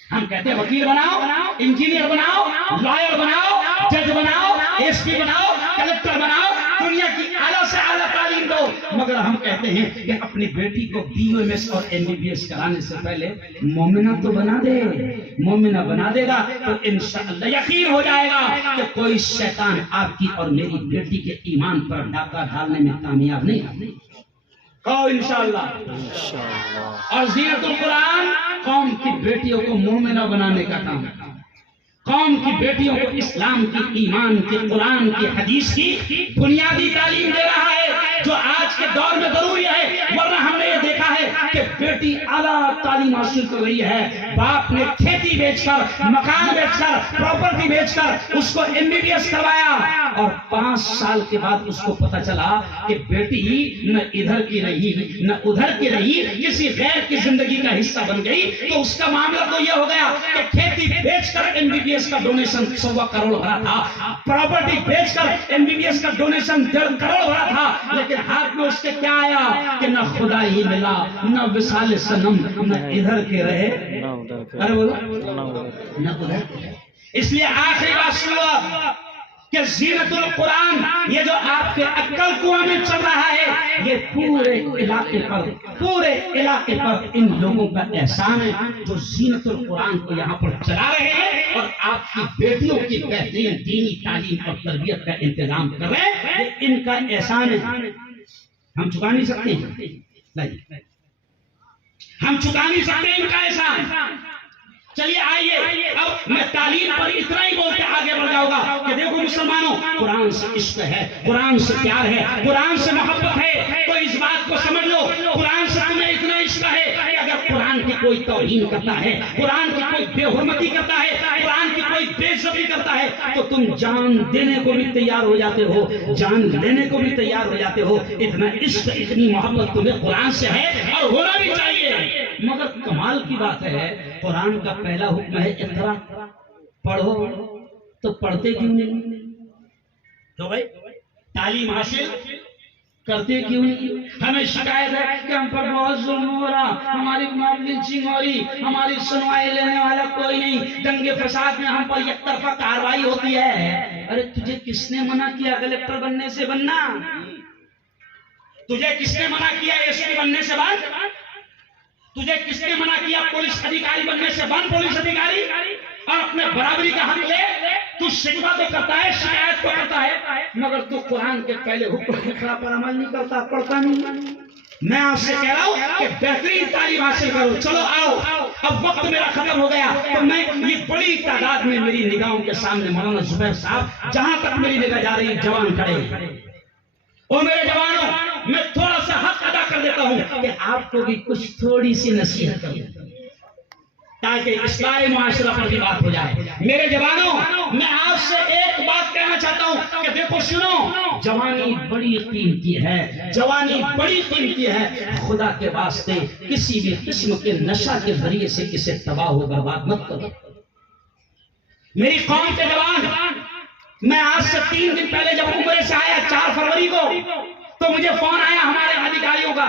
हम कहते हैं वकील बनाओ, इंजीनियर बनाओ, लॉयर बनाओ, जज बनाओ, SP बनाओ, कलेक्टर बनाओ, दुनिया की आला से आला तालीम दो। मगर हम कहते हैं कि अपनी बेटी को BUMS और MBBS कराने से पहले मोमिना तो बना दे। मोमिना बना देगा तो इंशाअल्लाह यकीन हो जाएगा कि कोई शैतान आपकी और मेरी बेटी के ईमान पर डाका डालने में कामयाब नहीं हो, इंशाअल्लाह। और ज़ीनतुल कुरान कौम की बेटियों को मोमिना बनाने का काम है। कौम की बेटियों को इस्लाम की, ईमान की, कुरान की, हदीस की बुनियादी तालीम दे रहा है, जो आज के दौर में जरूरी है। वरना हमने ये देखा है कि बेटी आला तालीम हासिल कर रही है, बाप ने खेती बेचकर, मकान बेचकर, प्रॉपर्टी बेचकर उसको MBBS करवाया, और 5 साल के बाद उसको पता चला कि बेटी न इधर की रही न उधर की रही, किसी गैर की जिंदगी का हिस्सा बन गई। तो उसका मामला तो ये हो गया कि खेती बेचकर MBBS का डोनेशन 1.25 करोड़ भरा था, प्रॉपर्टी बेचकर MBBS का डोनेशन 1.5 करोड़ भरा था, लेकिन हाथ में उसके क्या आया कि न खुदा ही मिला, न विसाल सनम, न इधर के रहे, अरे बोलो न उधर। इसलिए आखिरी बात सुनो कि ज़ीनतुल कुरान ये जो आपके अक्कल कुआं में चल रहा है, ये पूरे इलाके पर इन लोगों का एहसान है जो ज़ीनतुल कुरान को यहाँ पर चला रहे हैं और आपकी बेटियों की बेहतरीन दीनी तालीम और तरबियत का इंतजाम कर रहे हैं। ये इनका एहसान है, हम चुका नहीं सकते, नहीं हम चुका नहीं सकते इनका एहसान। चलिए आइए, अब मैं तालीम पर इतना ही बोलते आगे बढ़ जाऊंगा कि देखो मुसलमानों, कुरान से इश्क है, कुरान से प्यार है, कुरान से मोहब्बत है। तो इस बात को समझ लो, कुरान से तुम्हें इतना इश्क है कि अगर कुरान की कोई तौहीन करता है, कुरान की कोई बेहुरमती करता है, कुरान की कोई बेइज्जती करता है, तो तुम जान देने को भी तैयार हो जाते हो, जान लेने को भी तैयार हो जाते हो। इतना इश्क, इतनी मोहब्बत तुम्हें कुरान से है और होना भी चाहिए। मगर कमाल की बात है, कुरान का पहला हुक्म है इक़रा, पढ़ो, तो पढ़ते क्यों नहीं? तो भाई तालीम हासिल करते क्यों नहीं? हमें शिकायत है कि हम पर बहुत जुल्म हो रहा, हमारी लिंचिंग हो रही, हमारी सुनवाई लेने वाला कोई नहीं, दंगे फसाद में हम पर एक तरफा कार्रवाई होती है। अरे तुझे किसने मना किया कलेक्टर बनने से? बनना तुझे किसने मना किया एसपी बनने से बन? तुझे किसने मना किया पुलिस अधिकारी बनने से बन पुलिस अधिकारी और अपने बराबरी का हक ले? तू शिकवा तो करता है, शिकायत तो करता है, मगर तू कुरान के पहले हुक्म पर अमल नहीं करता, पढ़ता नहीं। मैं आपसे कह रहा हूँ कि बेहतरीन तालीम हासिल करो। चलो आओ, अब वक्त मेरा खत्म हो गया, तो मैं ये बड़ी तादाद में मेरी निगाहों के सामने मौलाना जुबैर साहब, जहां तक मेरी निगाह जा रही है, जवान खड़े। और मेरे जवानों, मैं थोड़ा सा हक अदा कर देता हूं कि आपको भी कुछ थोड़ी सी नसीहत करूं ताकि इस्लाही मुआशरा पर भी बात हो जाए। मेरे जवानों, मैं आपसे एक बात कहना चाहता हूं कि देखो सुनो, जवानी बड़ी कीमती है, जवानी बड़ी कीमती है। खुदा के वास्ते किसी भी किस्म के नशा के जरिए से किसे तबाह हो बर्बाद मत करो। मेरी कौम के जवान, मैं आज से 3 दिन पहले जब उम्रे से आया 4 फरवरी को, तो मुझे फोन आया हमारे अधिकारियों का।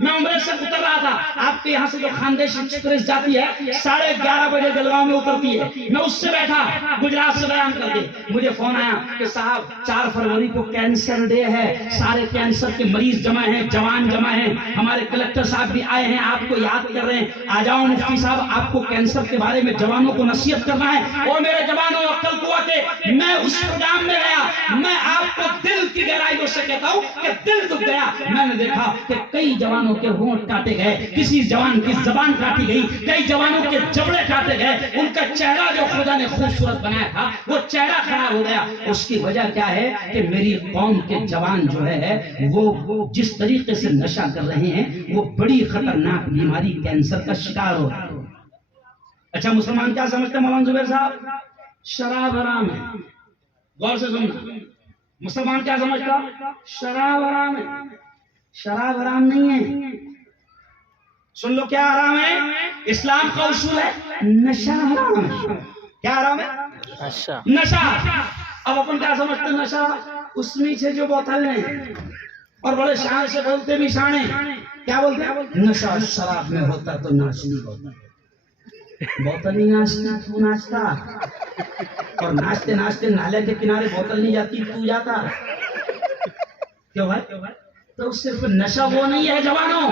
मैं उम्रे से उतर रहा था, आपके यहाँ से जो खानदेश एक्सप्रेस जाती है 11:30 बजे जलगांव में उतरती है, मैं उससे बैठा गुजरात से बयान करके, मुझे फोन आया कि साहब 4 फरवरी को कैंसर डे है, सारे कैंसर के मरीज जमा हैं, जवान जमा हैं, हमारे कलेक्टर साहब भी आए हैं, आपको याद कर रहे हैं, आ जाओ मुफ्ती साहब, आपको कैंसर के बारे में जवानों को नसीहत करना है। और मेरे जवानों अक्ल कुआ के, मैं उस प्रोग्राम में गया, मैं आपको दिल की गहराइयों से कहता हूँ कि दिल दुख गया। मैंने देखा कि कई जवानों के होंठ काटे गए, किसी जवान की जबान काटी गई, कई जवानों के जबड़े काटे गए, उनका चेहरा जो खुदा ने खूबसूरत बनाया था वो चेहरा खराब हो गया। उसकी वजह क्या है कि मेरी कौम के जवान जो है वो जिस तरीके से नशा कर रहे हैं, वो बड़ी खतरनाक बीमारी कैंसर का शिकार हो रहा है। अच्छा, मुसलमान क्या समझते हैं मौलाना जुबैर साहब? शराब हराम है। गौर से सुनना, मुसलमान क्या समझता? शराब हराम है। शराब हराम नहीं है। सुन लो क्या हराम है। इस्लाम का उसूल है नशा हराम है। क्या हराम है? नशा। नशा। अब अपन क्या समझते? नशा उसमें से जो बोतल है, और बड़े शान से बोलते भी शाने, क्या बोलते हैं? नशा शराब में होता तो नाच नहीं होता। बोतल नहीं नाचती, तू नाचता, और नाचते नाचते नाले के किनारे बोतल नहीं जाती, तू जाता। क्यों भाई? तो सिर्फ नशा वो नहीं है जवानों,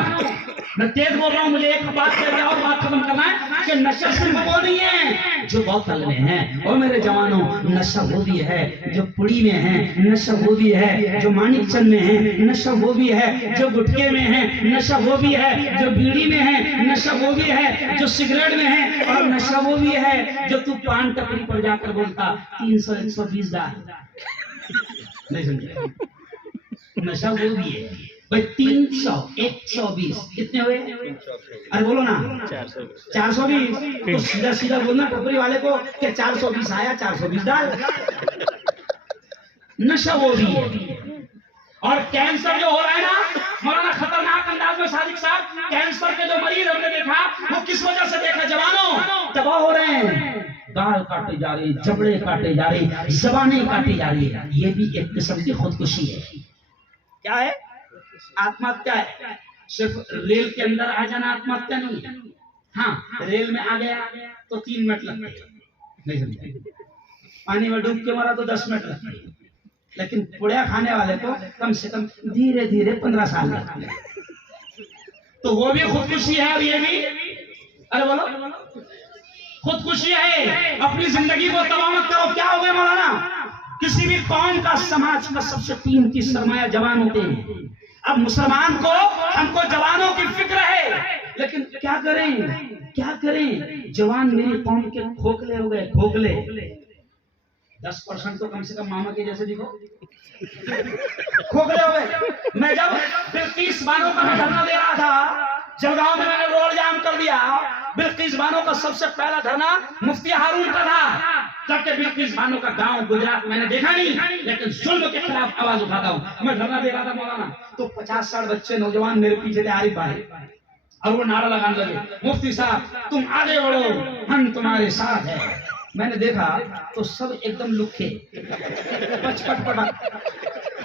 मैं तेज बोल रहा हूँ, मुझे एक बात करके और बात खत्म करना है कि नशा सिर्फ वो नहीं है जो बोतल में है। और मेरे जवानों, नशा वो भी है जो पुड़ी में है, नशा वो भी है जो मानिकचंद में है, नशा वो भी है जो गुटके में है, नशा वो भी है जो बीड़ी में है, नशा वो भी है जो सिगरेट में है, और नशा वो भी है जो तू पान टपरी पर जाकर बोलता 300 120 नहीं समझे? नशा वो भी है भाई। 300 120 कितने हुए? अरे बोलो ना, 420। तो सीधा सीधा बोलना टपरी वाले को कि 420 आया, 420 डाल। नशा वो भी है। और कैंसर जो हो रहा है ना मौलाना, खतरनाक अंदाज में सादिक साहब, कैंसर के जो मरीज हमने देखा वो किस वजह से देखा? जवानों तबाह हो रहे हैं, गाल काटे जा रही, जबड़े काटे जा रही, जबानें काटी जा रही है। ये भी एक किस्म की खुदकुशी है। क्या है? आत्महत्या है। सिर्फ रेल के अंदर आ जाना आत्महत्या नहीं है। हाँ, रेल में आ गया तो 3 मिनट लगते, नहीं समझे? पानी में डूब के मरा तो 10 मिनट लगते, लेकिन पुड़िया खाने वाले को कम से कम धीरे धीरे 15 साल लगते हैं। तो वो भी खुदकुशी है, और ये भी, अरे बोलो, खुदकुशी है। अपनी जिंदगी को तबाह मत करो। क्या हो गया मौलाना? किसी भी कौम का, समाज का सबसे कीमती सरमाया जवान होते हैं। अब मुसलमान को, हमको जवानों की फिक्र है, लेकिन क्या करें, क्या करें? जवान मेरी कौम के खोखले हो गए, खोखले। 10% तो कम से कम मामा के जैसे दिखो, खोखले हो गए। मैं जब बिल्किस बानो का धरना दे रहा था जलगांव में, मैंने रोड जाम कर दिया। बिल्किस बानो का सबसे पहला धरना मुफ्ती हारून का था, जबकि बिल्किस बानो का गांव गुजरात मैंने देखा नहीं, लेकिन जुल्म के खिलाफ आवाज उठाता हूँ। मैं धरना दे रहा था मौलाना, तो 50-60 बच्चे नौजवान मेरे पीछे थे, आरिफ भाई, और वो नारा लगाने लगे, मुफ्ती साहब तुम आगे बढ़ो, हम तुम्हारे साथ हैं। मैंने देखा तो सब एकदम लुखे, पचपट।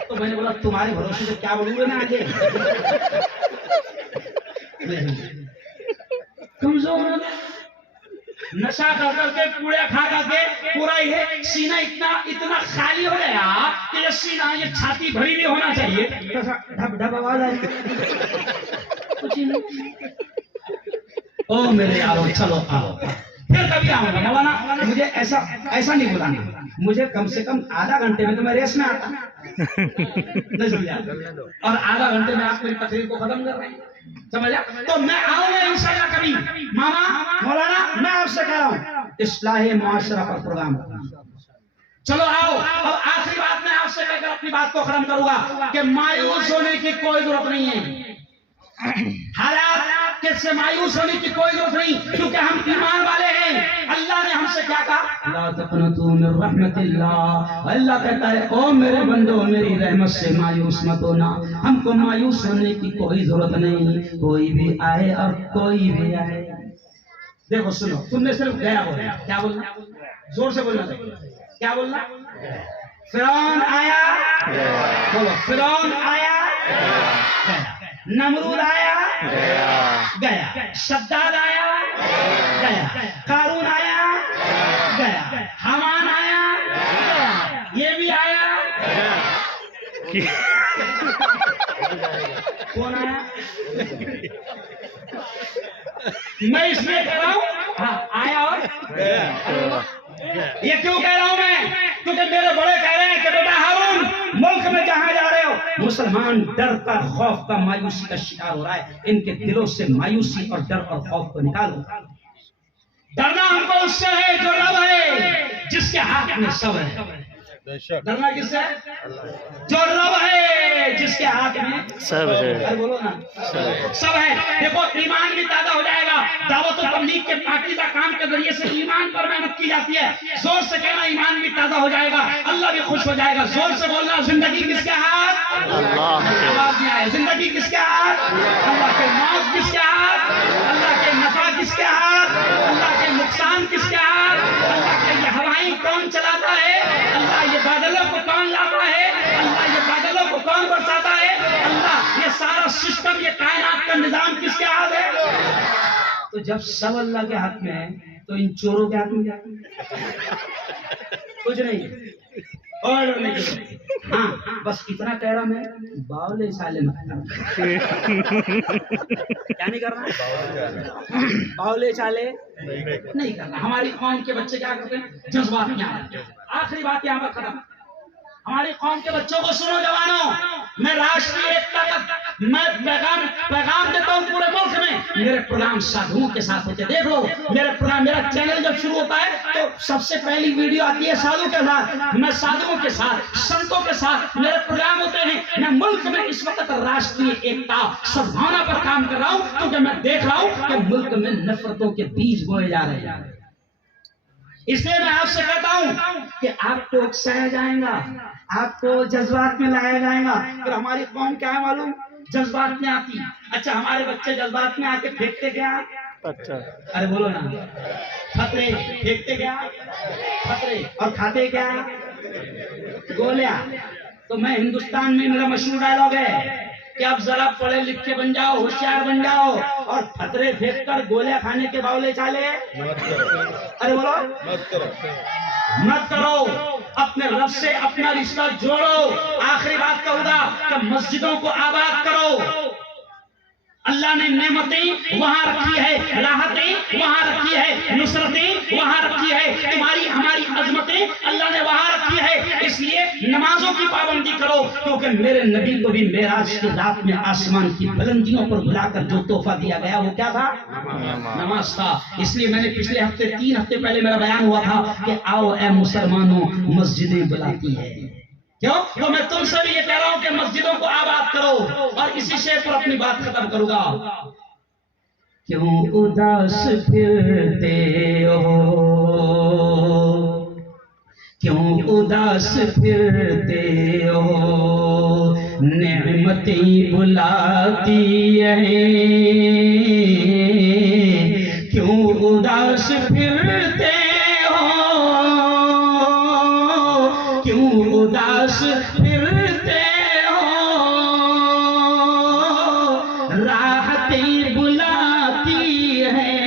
तो मैंने बोला तुम्हारे भरोसे से क्या बोलूंगा मैं आगे? कमजोर नशा कर करके कूड़े खा करके पूरा ये सीना इतना इतना खाली हो गया कि ये सीना ये छाती भरी भी होना चाहिए। ढब ढब आवाज आई कुछ ही नहीं। ओ मेरे यारो चलो आओ फिर कभी आऊंगा मौलाना। मुझे ऐसा ऐसा नहीं बुलाना, मुझे कम से कम आधा घंटे में तो मैं रेस में आता नहीं समझा, और आधा घंटे में आप मेरी तकरीर को खत्म कर रहे हैं, समझा? तो मैं आऊंगा इंशाल्लाह कभी। मामा मौलाना मैं आपसे कह रहा हूँ इस्लाहे मुआशरा पर प्रोग्राम। चलो आओ। अब आखिरी बात मैं आपसे कहकर अपनी बात को खत्म करूंगा कि मायूस होने की कोई जरूरत नहीं है। हालात से मायूस होने की कोई जरूरत नहीं, क्योंकि हम ईमान वाले हैं। अल्लाह ने हमसे क्या कहा? ला तक़नतू मिन रहमतिल्लाह। अल्लाह कहता है ओ मेरे बंदो मेरी रहमत से मायूस मत होना। हमको मायूस होने की कोई जरूरत नहीं, कोई भी आए और कोई भी आए। देखो सुनो, तुमने सिर्फ गया बोला, क्या बोलना? जोर से बोलना, क्या बोलना? फिरौन आया, बोलो फिरौन आया, नमरूद आया, गया। शद्दाद आया, गया। कारून आया, गया। हमान आया, गया। ये भी आया, कौन आया? मैं इसलिए कह रहा हूँ हाँ आया और ये क्यों कह रहा हूँ मैं? क्योंकि मेरे बड़े कह रहे हैं कि बेटा हारून मुल्क में जहां जा रहे हो मुसलमान डर का खौफ का मायूसी का शिकार हो रहा है। इनके दिलों से मायूसी और डर और खौफ को निकालो। डरना हमको उससे है जो रब है, जिसके हाथ में सब है। डरना किससे है? जो रब है जिसके हाथ में सब है। अरे बोलो ना सब है। देखो ईमान भी ताजा हो जाएगा। दावत और तबलीग के पाकीज़ा काम के जरिए से ईमान पर मेहनत की जाती है। जोर से कहना ईमान भी ताजा हो जाएगा, अल्लाह भी खुश हो जाएगा। जोर से बोलना जिंदगी किसके हाथ? आवाज नहीं आए। जिंदगी किसके हाथ? अल्लाह के। मौत किसके हाथ? अल्लाह के। नफा किसके हाथ? अल्लाह के। नुकसान किसके हाथ? अल्लाह के। ये हवाएं कौन चलाता है? अल्लाह। ये बादलों को कौन लाता है? अल्लाह। ये बादलों को कौन बरसाता है? अल्लाह। ये सारा सिस्टम ये कायनात का निजाम किसके हाथ है? तो जब सब अल्लाह के हाथ में है तो इन चोरों के हाथ में क्या? कुछ नहीं और नहीं। हाँ बस इतना कह रहा मैं, बावले साले मत करना। क्या नहीं करना? बावले चाले नहीं करना। हमारी कौम के बच्चे क्या करते हैं? जज्बात में आ जाते हैं। आखिरी बात यहाँ पर खत्म। हमारी कौम के बच्चों को सुनो जवानों, मैं राष्ट्रीय एकता का मैं पैगाम देता हूँ पूरे मुल्क में। मेरे प्रोग्राम साधुओं के साथ होते, देख लो मेरे प्रोग्राम, मेरा चैनल जब शुरू होता है तो सबसे पहली वीडियो आती है साधु के साथ। मैं साधुओं के साथ, संतों के साथ मेरे प्रोग्राम होते हैं। मैं मुल्क में इस वक्त राष्ट्रीय एकता सद्भावना पर काम कर रहा हूँ, क्योंकि मैं देख रहा हूँ कि मुल्क में नफरतों के बीज बोए जा रहे हैं। इसलिए मैं आपसे कहता हूं कि आपको उकसाया जाएगा, आपको जज्बात में लाया जाएगा। फिर हमारी कौम क्या है मालूम? जज्बात में आती। अच्छा हमारे बच्चे जज्बात में आके फेंकते क्या? अच्छा अरे बोलो ना, फतरे फेंकते क्या? फतरे। और खाते क्या? गोलियां। तो मैं हिंदुस्तान में मेरा मशहूर डायलॉग है कि आप जरा पढ़े लिखे बन जाओ, होशियार बन जाओ, और फतरे फेंक कर गोलियां खाने के बावले चाले अरे बोलो मत करो। अपने रब से अपना रिश्ता जोड़ो। आखिरी बात कहूंगा कि मस्जिदों को आबाद करो। अल्लाह ने नेमतें वहां रखी है, राहतें वहां रखी है, नुसरतें वहां रखी है, तुम्हारी हमारी अजमतें अल्लाह ने वहां रखी है। इसलिए नमाजों की पाबंदी करो, क्योंकि मेरे नबी को भी मेराज की रात में आसमान की बुलंदियों पर बुलाकर जो तोहफा दिया गया वो क्या था? नमाज था। इसलिए मैंने पिछले हफ्ते 3 हफ्ते पहले मेरा बयान हुआ था कि आओ ए मुसलमानों मस्जिदें बुलाती है। क्यों? तो मैं तुमसे भी ये कह रहा हूं कि मस्जिदों को आबाद करो। और इसी शेर पर अपनी बात खत्म करूंगा। क्यों उदास फिरते हो, क्यों उदास फिरते हो, नेमतें बुलाती हैं। क्यों उदास फिरते हो, क्यों उदास फिरते हो, राहतें बुलाती हैं।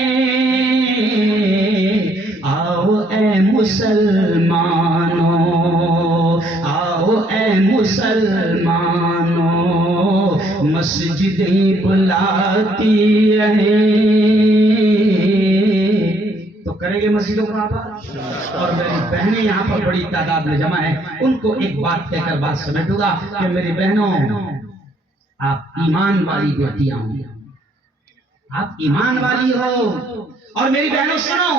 मुसलमानों मस्जिदें बुलाती है। तो करेंगे मस्जिदों का आभार। और मेरी बहनें यहाँ पर बड़ी तादाद में जमा है, उनको एक बात कहकर बात समेटूंगा कि मेरी बहनों, आप ईमान वाली बेटियां हो, आप ईमान वाली हो। और मेरी बहनों सुनो,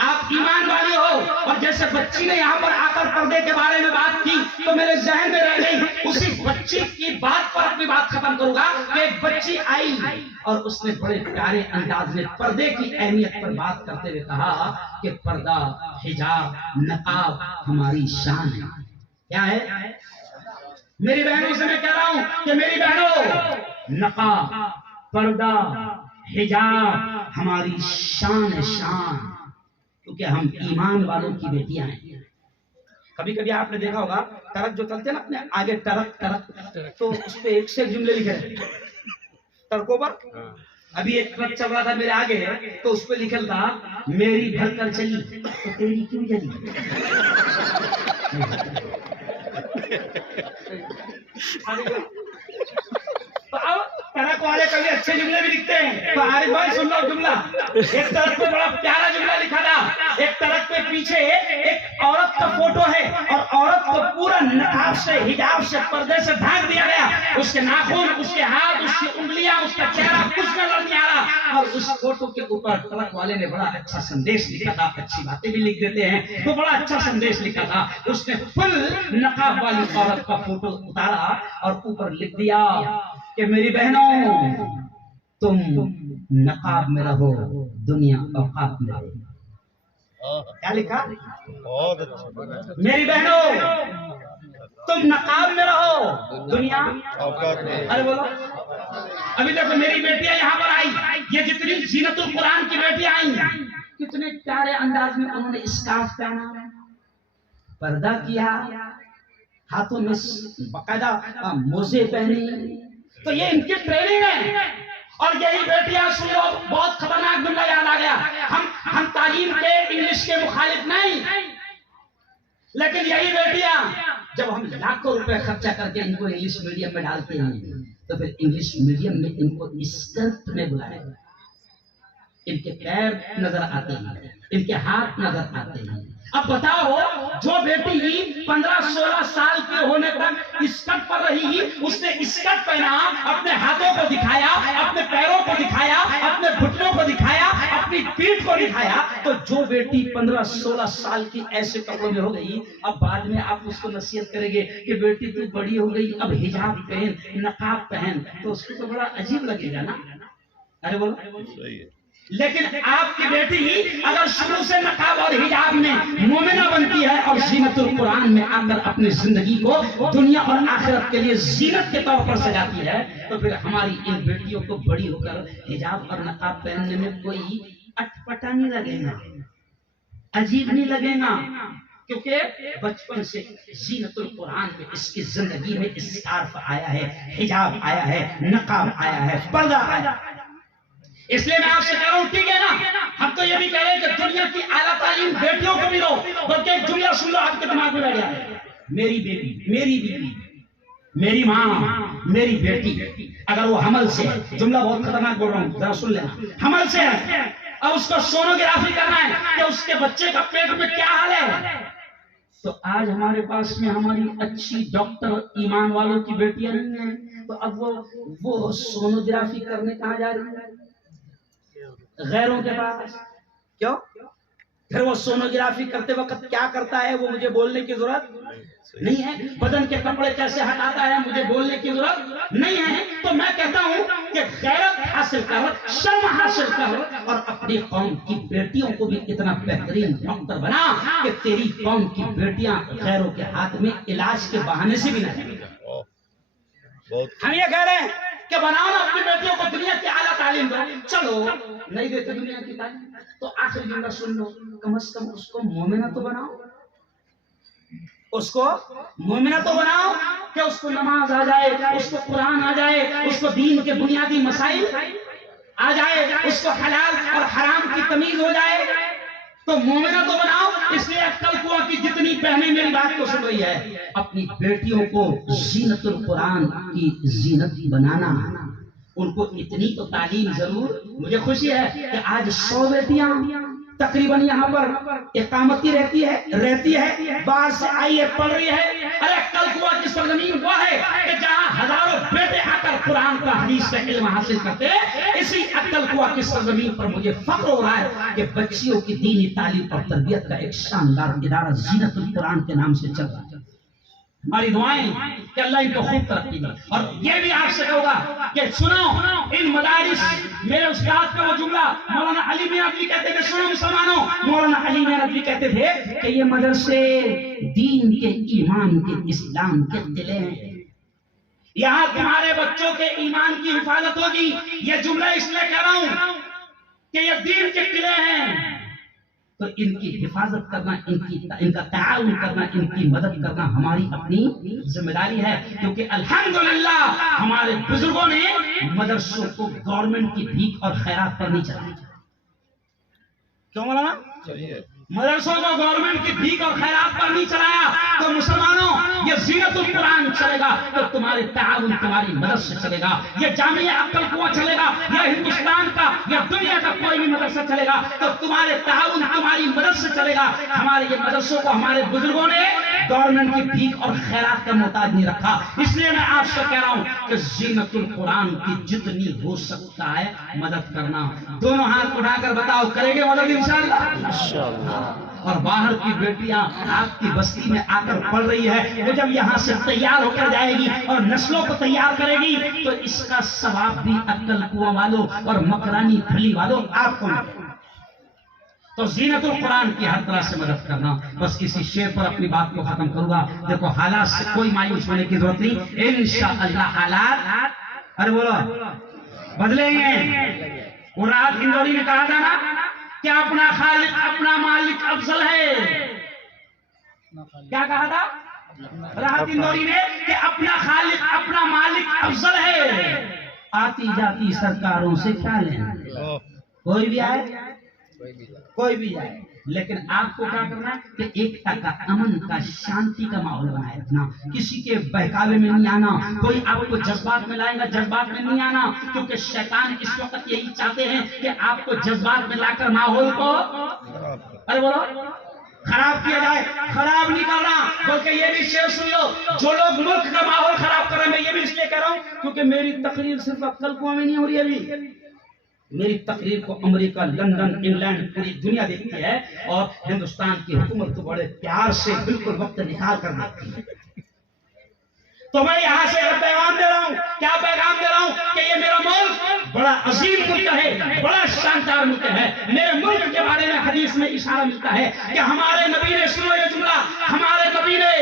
आप ईमान वाली हो। और जैसे बच्ची ने यहाँ पर आकर पर्दे के बारे में बात की तो मेरे जहन में रह गई, उसी बच्ची की बात पर अपनी बात खत्म करूंगा कि एक बच्ची आई और उसने बड़े प्यारे अंदाज में पर्दे की अहमियत पर बात करते हुए कहा कि पर्दा, हिजाब, नकाब हमारी शान है। क्या है? मेरी बहनों से मैं कह रहा हूं कि मेरी बहनों, नकाब, पर्दा, हिजाब हमारी शान है, शान, क्योंकि हम ईमान वालों की बेटियां हैं। कभी कभी आपने देखा होगा ट्रक जो चलते हैं ना अपने आगे, ट्रक ट्रक, तो उस पे एक से एक जुमले लिखे हैं ट्रकों पर। अभी एक ट्रक चल रहा था मेरे आगे, तो उस पे लिखल था मेरी भरकर चली तो तेरी क्यों जली। तो अब ट्रक वाले कभी अच्छे जुमले भी लिखते हैं। तो आरिफ भाई सुन लो जुमला। एक ट्रक पे बड़ा प्यारा जुमला लिखा था, एक ट्रक पे पीछे एक औरत का फोटो है और औरत को पूरा नकाब से, हिजाब से, पर्दे से ढांक दिया गया। उसके नाखून, उसके हाथ, उसकी उंगलियां, उसका चेहरा कुछ नजर नहीं आ रहा। और उस फोटो के ऊपर ट्रक वाले ने बड़ा अच्छा संदेश लिखा था। अच्छी बातें भी लिख देते हैं, तो बड़ा अच्छा संदेश लिखा था। उसने फुल नकाब वाली औरत का फोटो उतारा और ऊपर लिख दिया कि मेरी बहनों, तुम नकाब में रहो, दुनिया औकात में रहो। क्या लिखा? बहुत अच्छा। मेरी बहनों, तुम नकाब में रहो, दुनिया औकात में। अरे बोलो। अभी देखो मेरी बेटियां यहाँ पर आई, ये जितनी जीनतुल कुरान की बेटियां आई, कितने प्यारे अंदाज में उन्होंने स्कार्फ पहना, पर्दा किया, हाथों में बाकायदा मोजे पहने। तो ये इनकी ट्रेनिंग है। और यही बेटियां सुनो, बहुत खतरनाक जुमला याद आ गया। हम तालीम के, इंग्लिश के मुखालिफ नहीं, लेकिन यही बेटियां, जब हम लाखों रुपए खर्चा करके इनको इंग्लिश मीडियम में डालते हैं, तो फिर इंग्लिश मीडियम में इनको स्कर्ट में बुलाएगा। इनके पैर नजर आते हैं, इनके हाथ नजर आते हैं। अब बताओ, जो बेटी 15-16 साल के होने तक स्कर्ट पर रही, उसने स्कर्ट पहना, अपने हाथों को दिखाया, अपने पैरों को दिखाया, अपने घुटनों को दिखाया, अपनी पीठ को दिखाया, तो जो बेटी 15-16 साल की ऐसे कपड़ों में हो गई, अब बाद में आप उसको नसीहत करेंगे कि बेटी तू बड़ी हो गई, अब हिजाब पहन, नकाब पहन, तो उसको तो बड़ा अजीब लगेगा ना। अरे बोलो सही है। लेकिन आपकी बेटी अगर शुरू से नकाब और हिजाब में मोमिना बनती है और जीनतुल कुरान में आकर अपनी जिंदगी को दुनिया और आखिरत के लिए जीनत के तौर पर सजाती है, तो फिर हमारी इन बेटियों को बड़ी होकर हिजाब और नकाब पहनने में कोई अटपटा नहीं लगेगा, अजीब नहीं लगेगा, क्योंकि बचपन से जीनतुल कुरान में इसकी जिंदगी में स्कार्फ आया है, हिजाब आया है, नकाब आया है, पर्दा आया है। इसलिए मैं आपसे कह रहा हूं, ठीक है ना, हम तो ये भी कह रहे हैं कि दुनिया की आला तालीम बेटियों को भी दो। बल्कि एक जुमला सुन लो, आपके दिमाग में बैठ गया, मेरी बेटी, मेरी बीवी, मेरी माँ, मेरी बेटी, अगर वो हमल से है, जुमला बहुत खतरनाक बोल रहा हूँ, जरा सुन लेना, हमल से है, अब उसको सोनोग्राफी करना है कि उसके बच्चे का पेट में क्या हाल है, तो आज हमारे पास में हमारी अच्छी डॉक्टर ईमान वालों की बेटियां नहीं है, तो अब वो सोनोग्राफी करने कहाँ जा रही है? गैरों के पास। क्यों? फिर वो सोनोग्राफी करते वक्त क्या करता है, वो मुझे बोलने की जरूरत नहीं है। बदन के कपड़े कैसे हटाता है, मुझे बोलने की जरूरत नहीं है। तो मैं कहता हूं कि गैरत हासिल कर, शर्म हासिल कर, और अपनी कौम की बेटियों को भी इतना बेहतरीन डॉक्टर बना कि तेरी कौम की बेटियां गैरों के हाथ में इलाज के बहाने से भी नहीं। हम ये कह रहे हैं कि बनाओ ना अपनी बेटियों को दुनिया की आला तालीम दो। चलो नहीं देते दुनिया की तालीम, तो आखिरी जुमला सुन लो, कम से कम उसको मोमिना तो बनाओ, उसको मोमिना तो बनाओ कि उसको नमाज आ जाए, उसको कुरान आ जाए, उसको दीन के बुनियादी मसाइल आ जाए, उसको हलाल और हराम की तमीज हो जाए। तो मोमिना तो बनाओ इसलिए अक्कल कुआं की जितनी बहनें मेरी बात को सुन रही है, अपनी बेटियों को जीनतुल कुरान की जीनत बनाना, उनको इतनी तो तालीम जरूर। मुझे खुशी है कि आज 100 बेटियां तकरीबन यहाँ पर इकामती रहती है, बाहर से आई है, पढ़ रही है। अरे कल कुआं की सरजमीन वो है कि जहाँ हजारों बेटे आकर कुरान का हदीस का इल्म हासिल करते हैं। इसी अक्कल कुआं की सरजमीन पर मुझे फख्र हो रहा है कि बच्चियों की दीनी तालीम और तरबियत का एक शानदार इदारा जीनतुल कुरान के नाम से चल रहा है। हमारी दुआएं कि अल्लाह इनको खूब तरक्की दे। और ये भी आपसे कहूंगा कि सुनो इन मदारिस, मेरे उस्ताद का वो जुमला मौलाना अली मियां नदवी कहते थे, सुनो मुसलमानों, मौलाना अली मियां नदवी कहते थे कि ये मदरसे दीन के, ईमान के, इस्लाम के किले हैं। यहाँ तुम्हारे बच्चों के ईमान की हिफाजत होगी। ये जुमला इसलिए कह रहा हूं कि ये दीन के किले हैं, तो इनकी हिफाजत करना, इनका ताउन करना, इनकी मदद करना हमारी अपनी जिम्मेदारी है। क्योंकि अल्हम्दुलिल्लाह हमारे बुजुर्गों ने मदरसों को गवर्नमेंट की भीख और खैरात पर नहीं चलाया। क्यों बोला? मदरसों को गवर्नमेंट की भीख और खैरात पर नहीं चलाया। तो मुसलमानों, ये जीनतुल कुरान चलेगा तो तुम्हारे ताउन, तुम्हारी मदद से चलेगा। ये जामिया अक्कल कुआं चलेगा, या हिंदुस्तान का या दुनिया का कोई भी मदरसा चलेगा तो तुम्हारे ताउन, तुम्हारी मदद से चलेगा। हमारे ये मदरसों को हमारे बुजुर्गों ने गवर्नमेंट की भीख और खैरात का मोहताज नहीं रखा। इसलिए मैं आपसे कह रहा हूं कि जीनतुल कुरान की जितनी हो सकता है मदद करना। दोनों हाथ उठाकर बताओ, करेंगे मदद इंशाअल्लाह। और बाहर की बेटियां आपकी बस्ती में आकर पढ़ रही है, वो जब यहाँ से तैयार होकर जाएगी और नस्लों को तैयार करेगी तो इसका सवाब भी अक्कल कुआं वालों और मकरानी फली वालों आपको मिलेगा। तो जीनतुल कुरान की हर तरह से मदद करना। बस किसी शेर पर अपनी बात को खत्म करूंगा। देखो, हालात से कोई मायूस होने की जरूरत नहीं, इंशाअल्लाह हालात, अरे बोलो, बदलेंगे। वो राहत इंदौरी ने कहा था ना कि अपना खालिक अपना मालिक अफजल है। क्या कहा था राहत इंदौरी ने? कि अपना खालिक अपना मालिक अफजल है। आती जाती सरकारों से क्या लेना, कोई भी आए, कोई भी जाए, लेकिन आपको क्या करना है कि एकता का, अमन का, शांति का माहौल बनाए रखना। किसी के बहकावे में नहीं आना, कोई आपको जज्बात में लाएगा, जज्बात में नहीं आना। क्योंकि शैतान इस वक्त यही चाहते हैं कि आपको जज्बात में लाकर माहौल को, अरे बोलो, खराब किया जाए। खराब नहीं करना, बल्कि ये भी शेर सुन लो, जो लोग मुल्क का माहौल खराब कर रहे हैं, मैं ये भी इसलिए कह रहा हूँ क्योंकि मेरी तकरीर सिर्फ अक्कल कुआं में नहीं हो रही अभी। मेरी तकरीर को अमेरिका, लंदन, इंग्लैंड, पूरी दुनिया देखती है और हिंदुस्तान की हुकूमत को बड़े प्यार से बिल्कुल वक्त निकाल कर देखती है। तो मैं यहाँ से पैगाम दे रहा हूँ, क्या पैगाम दे रहा हूँ कि ये मेरा मुल्क बड़ा अजीम मुल्क है, बड़ा शानदार मुल्क है। मेरे मुल्क के बारे में हदीस में इशारा मिलता है कि हमारे नबी ने, सुनो ये जुमला, हमारे नबी ने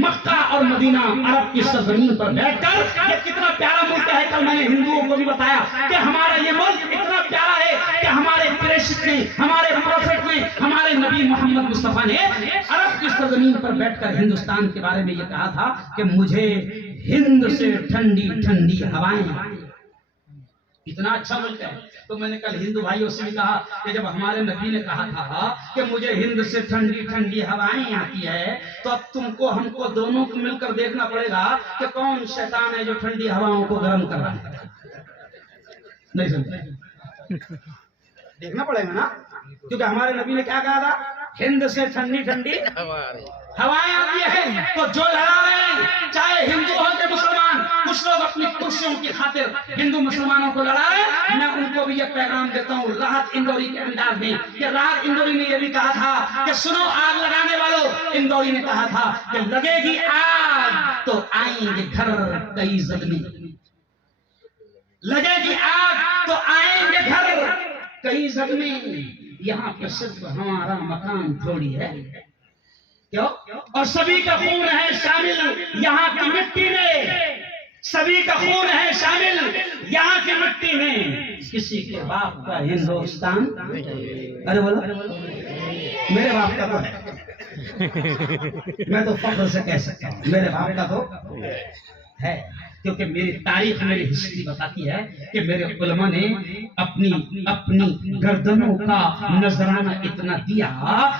मक्का और मदीना, अरब की सरजमीन पर बैठकर, ये कितना प्यारा मुल्क है। कल मैंने हिंदुओं को भी बताया कि हमारा ये मुल्क इतना प्यारा है कि हमारे प्रेषित ने, हमारे प्रोफेट ने, हमारे नबी मोहम्मद मुस्तफा ने अरब की सरजमीन पर बैठकर हिंदुस्तान के बारे में ये कहा था कि मुझे हिंद से ठंडी ठंडी हवाएं, इतना अच्छा मुल्क है। तो मैंने कल हिंदू भाइयों से भी कहा कि जब हमारे नबी ने कहा था कि मुझे हिंद से ठंडी ठंडी हवाएं आती है, तो अब तुमको हमको दोनों को मिलकर देखना पड़ेगा कि कौन शैतान है जो ठंडी हवाओं को गर्म कर रहा है। नहीं समझे? देखना पड़ेगा ना, क्योंकि हमारे नबी ने क्या कहा था, हिंद से ठंडी ठंडी हवाएं आती है। तो जो लड़ा रहे हैं, चाहे हिंदू हो के मुसलमान, कुछ लोग अपनी कुर्सियों की खातिर हिंदू मुसलमानों को लड़ा रहे हैं, मैं उनको भी ये पैगाम देता हूँ राहत इंदौरी के अंदाज में कि राहत इंदौरी ने यह भी कहा था कि सुनो आग लगाने वालों, इंदौरी ने कहा था कि लगेगी आग तो आएंगे घर कई जख्मी, लगेगी आग तो आएंगे घर कई जख्मी। यहाँ पे सिर्फ हमारा मकान थोड़ी है, क्यों? और सभी का खून है शामिल यहाँ की मिट्टी में, सभी का खून है शामिल यहाँ की मिट्टी में। किसी के बाप का हिंदुस्तान, अरे बोलो, मेरे बाप का तो है, मैं तो फख्र से कह सकता हूँ, मेरे बाप का तो है, क्योंकि मेरी तारीख, मेरी हिस्ट्री बताती है कि मेरे उलमा ने अपनी अपनी गर्दनों का नजराना इतना दिया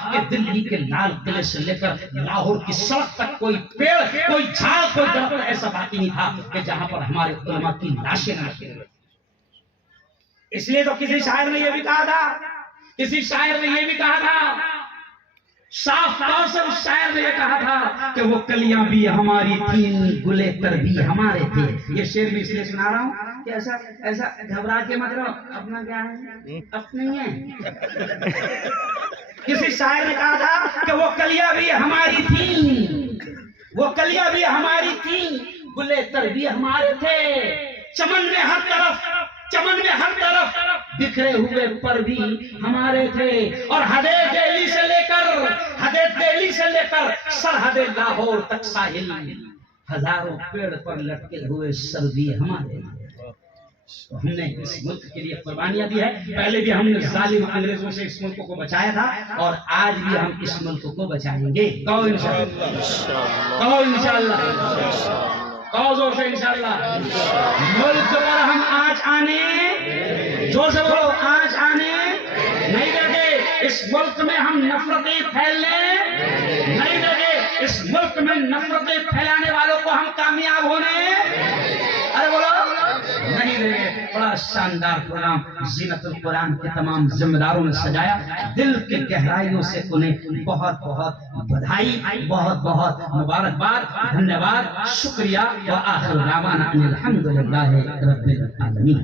कि दिल्ली के लाल किले से लेकर लाहौर की सड़क तक कोई पेड़, कोई झाड़, कोई दरख्त ऐसा बाकी नहीं था कि जहां पर हमारे उलमा की लाशें न रखी। इसलिए तो किसी शायर ने यह भी कहा था, किसी शायर ने यह भी कहा था, साफ तौर से उस शायर ने यह कहा था कि वो कलियां भी हमारी थी, गुले तर भी हमारे थे। ये शेर भी इसलिए सुना रहा हूं कि ऐसा ऐसा घबरा के मत रहो, अपना क्या है, अपनी है। किसी शायर ने कहा था कि वो कलियां भी हमारी थी, वो कलियां भी हमारी थी, गुले तर भी हमारे थे। चमन में हर तरफ, चमन में हर तरफ बिखरे हुए पर भी हमारे थे। और हदे दिल्ली से लेकर सरहदे लाहौर तक साहिल, हजारों पेड़ पर लटके हुए सर भी हमारे। तो हमने इस मुल्क के लिए कुर्बानियां दी है। पहले भी हमने जालिम अंग्रेजों से इस मुल्क को बचाया था और आज भी हम इस मुल्क को बचाएंगे। कहो इंशाअल्लाह, कहो इंशाअल्लाह, कहो जोर से इंशाअल्लाह। मुल्क पर हम आज आने, जोर से बोलो, आज आने नहीं देंगे। इस मुल्क में हम नफरतें फैलने नहीं देंगे। इस मुल्क में नफरतें फैलाने वालों को हम कामयाब होने, अरे बोलो, नहीं देंगे। बड़ा शानदार प्रोग्राम ज़ीनतुल कुरान के तमाम जिम्मेदारों ने सजाया। दिल के गहराइयों से उन्हें बहुत बहुत बधाई, बहुत बहुत मुबारकबाद, धन्यवाद, शुक्रिया। व आखिर दावाना अनिल हम्दुलिल्लाहि रब्बिल आलमीन।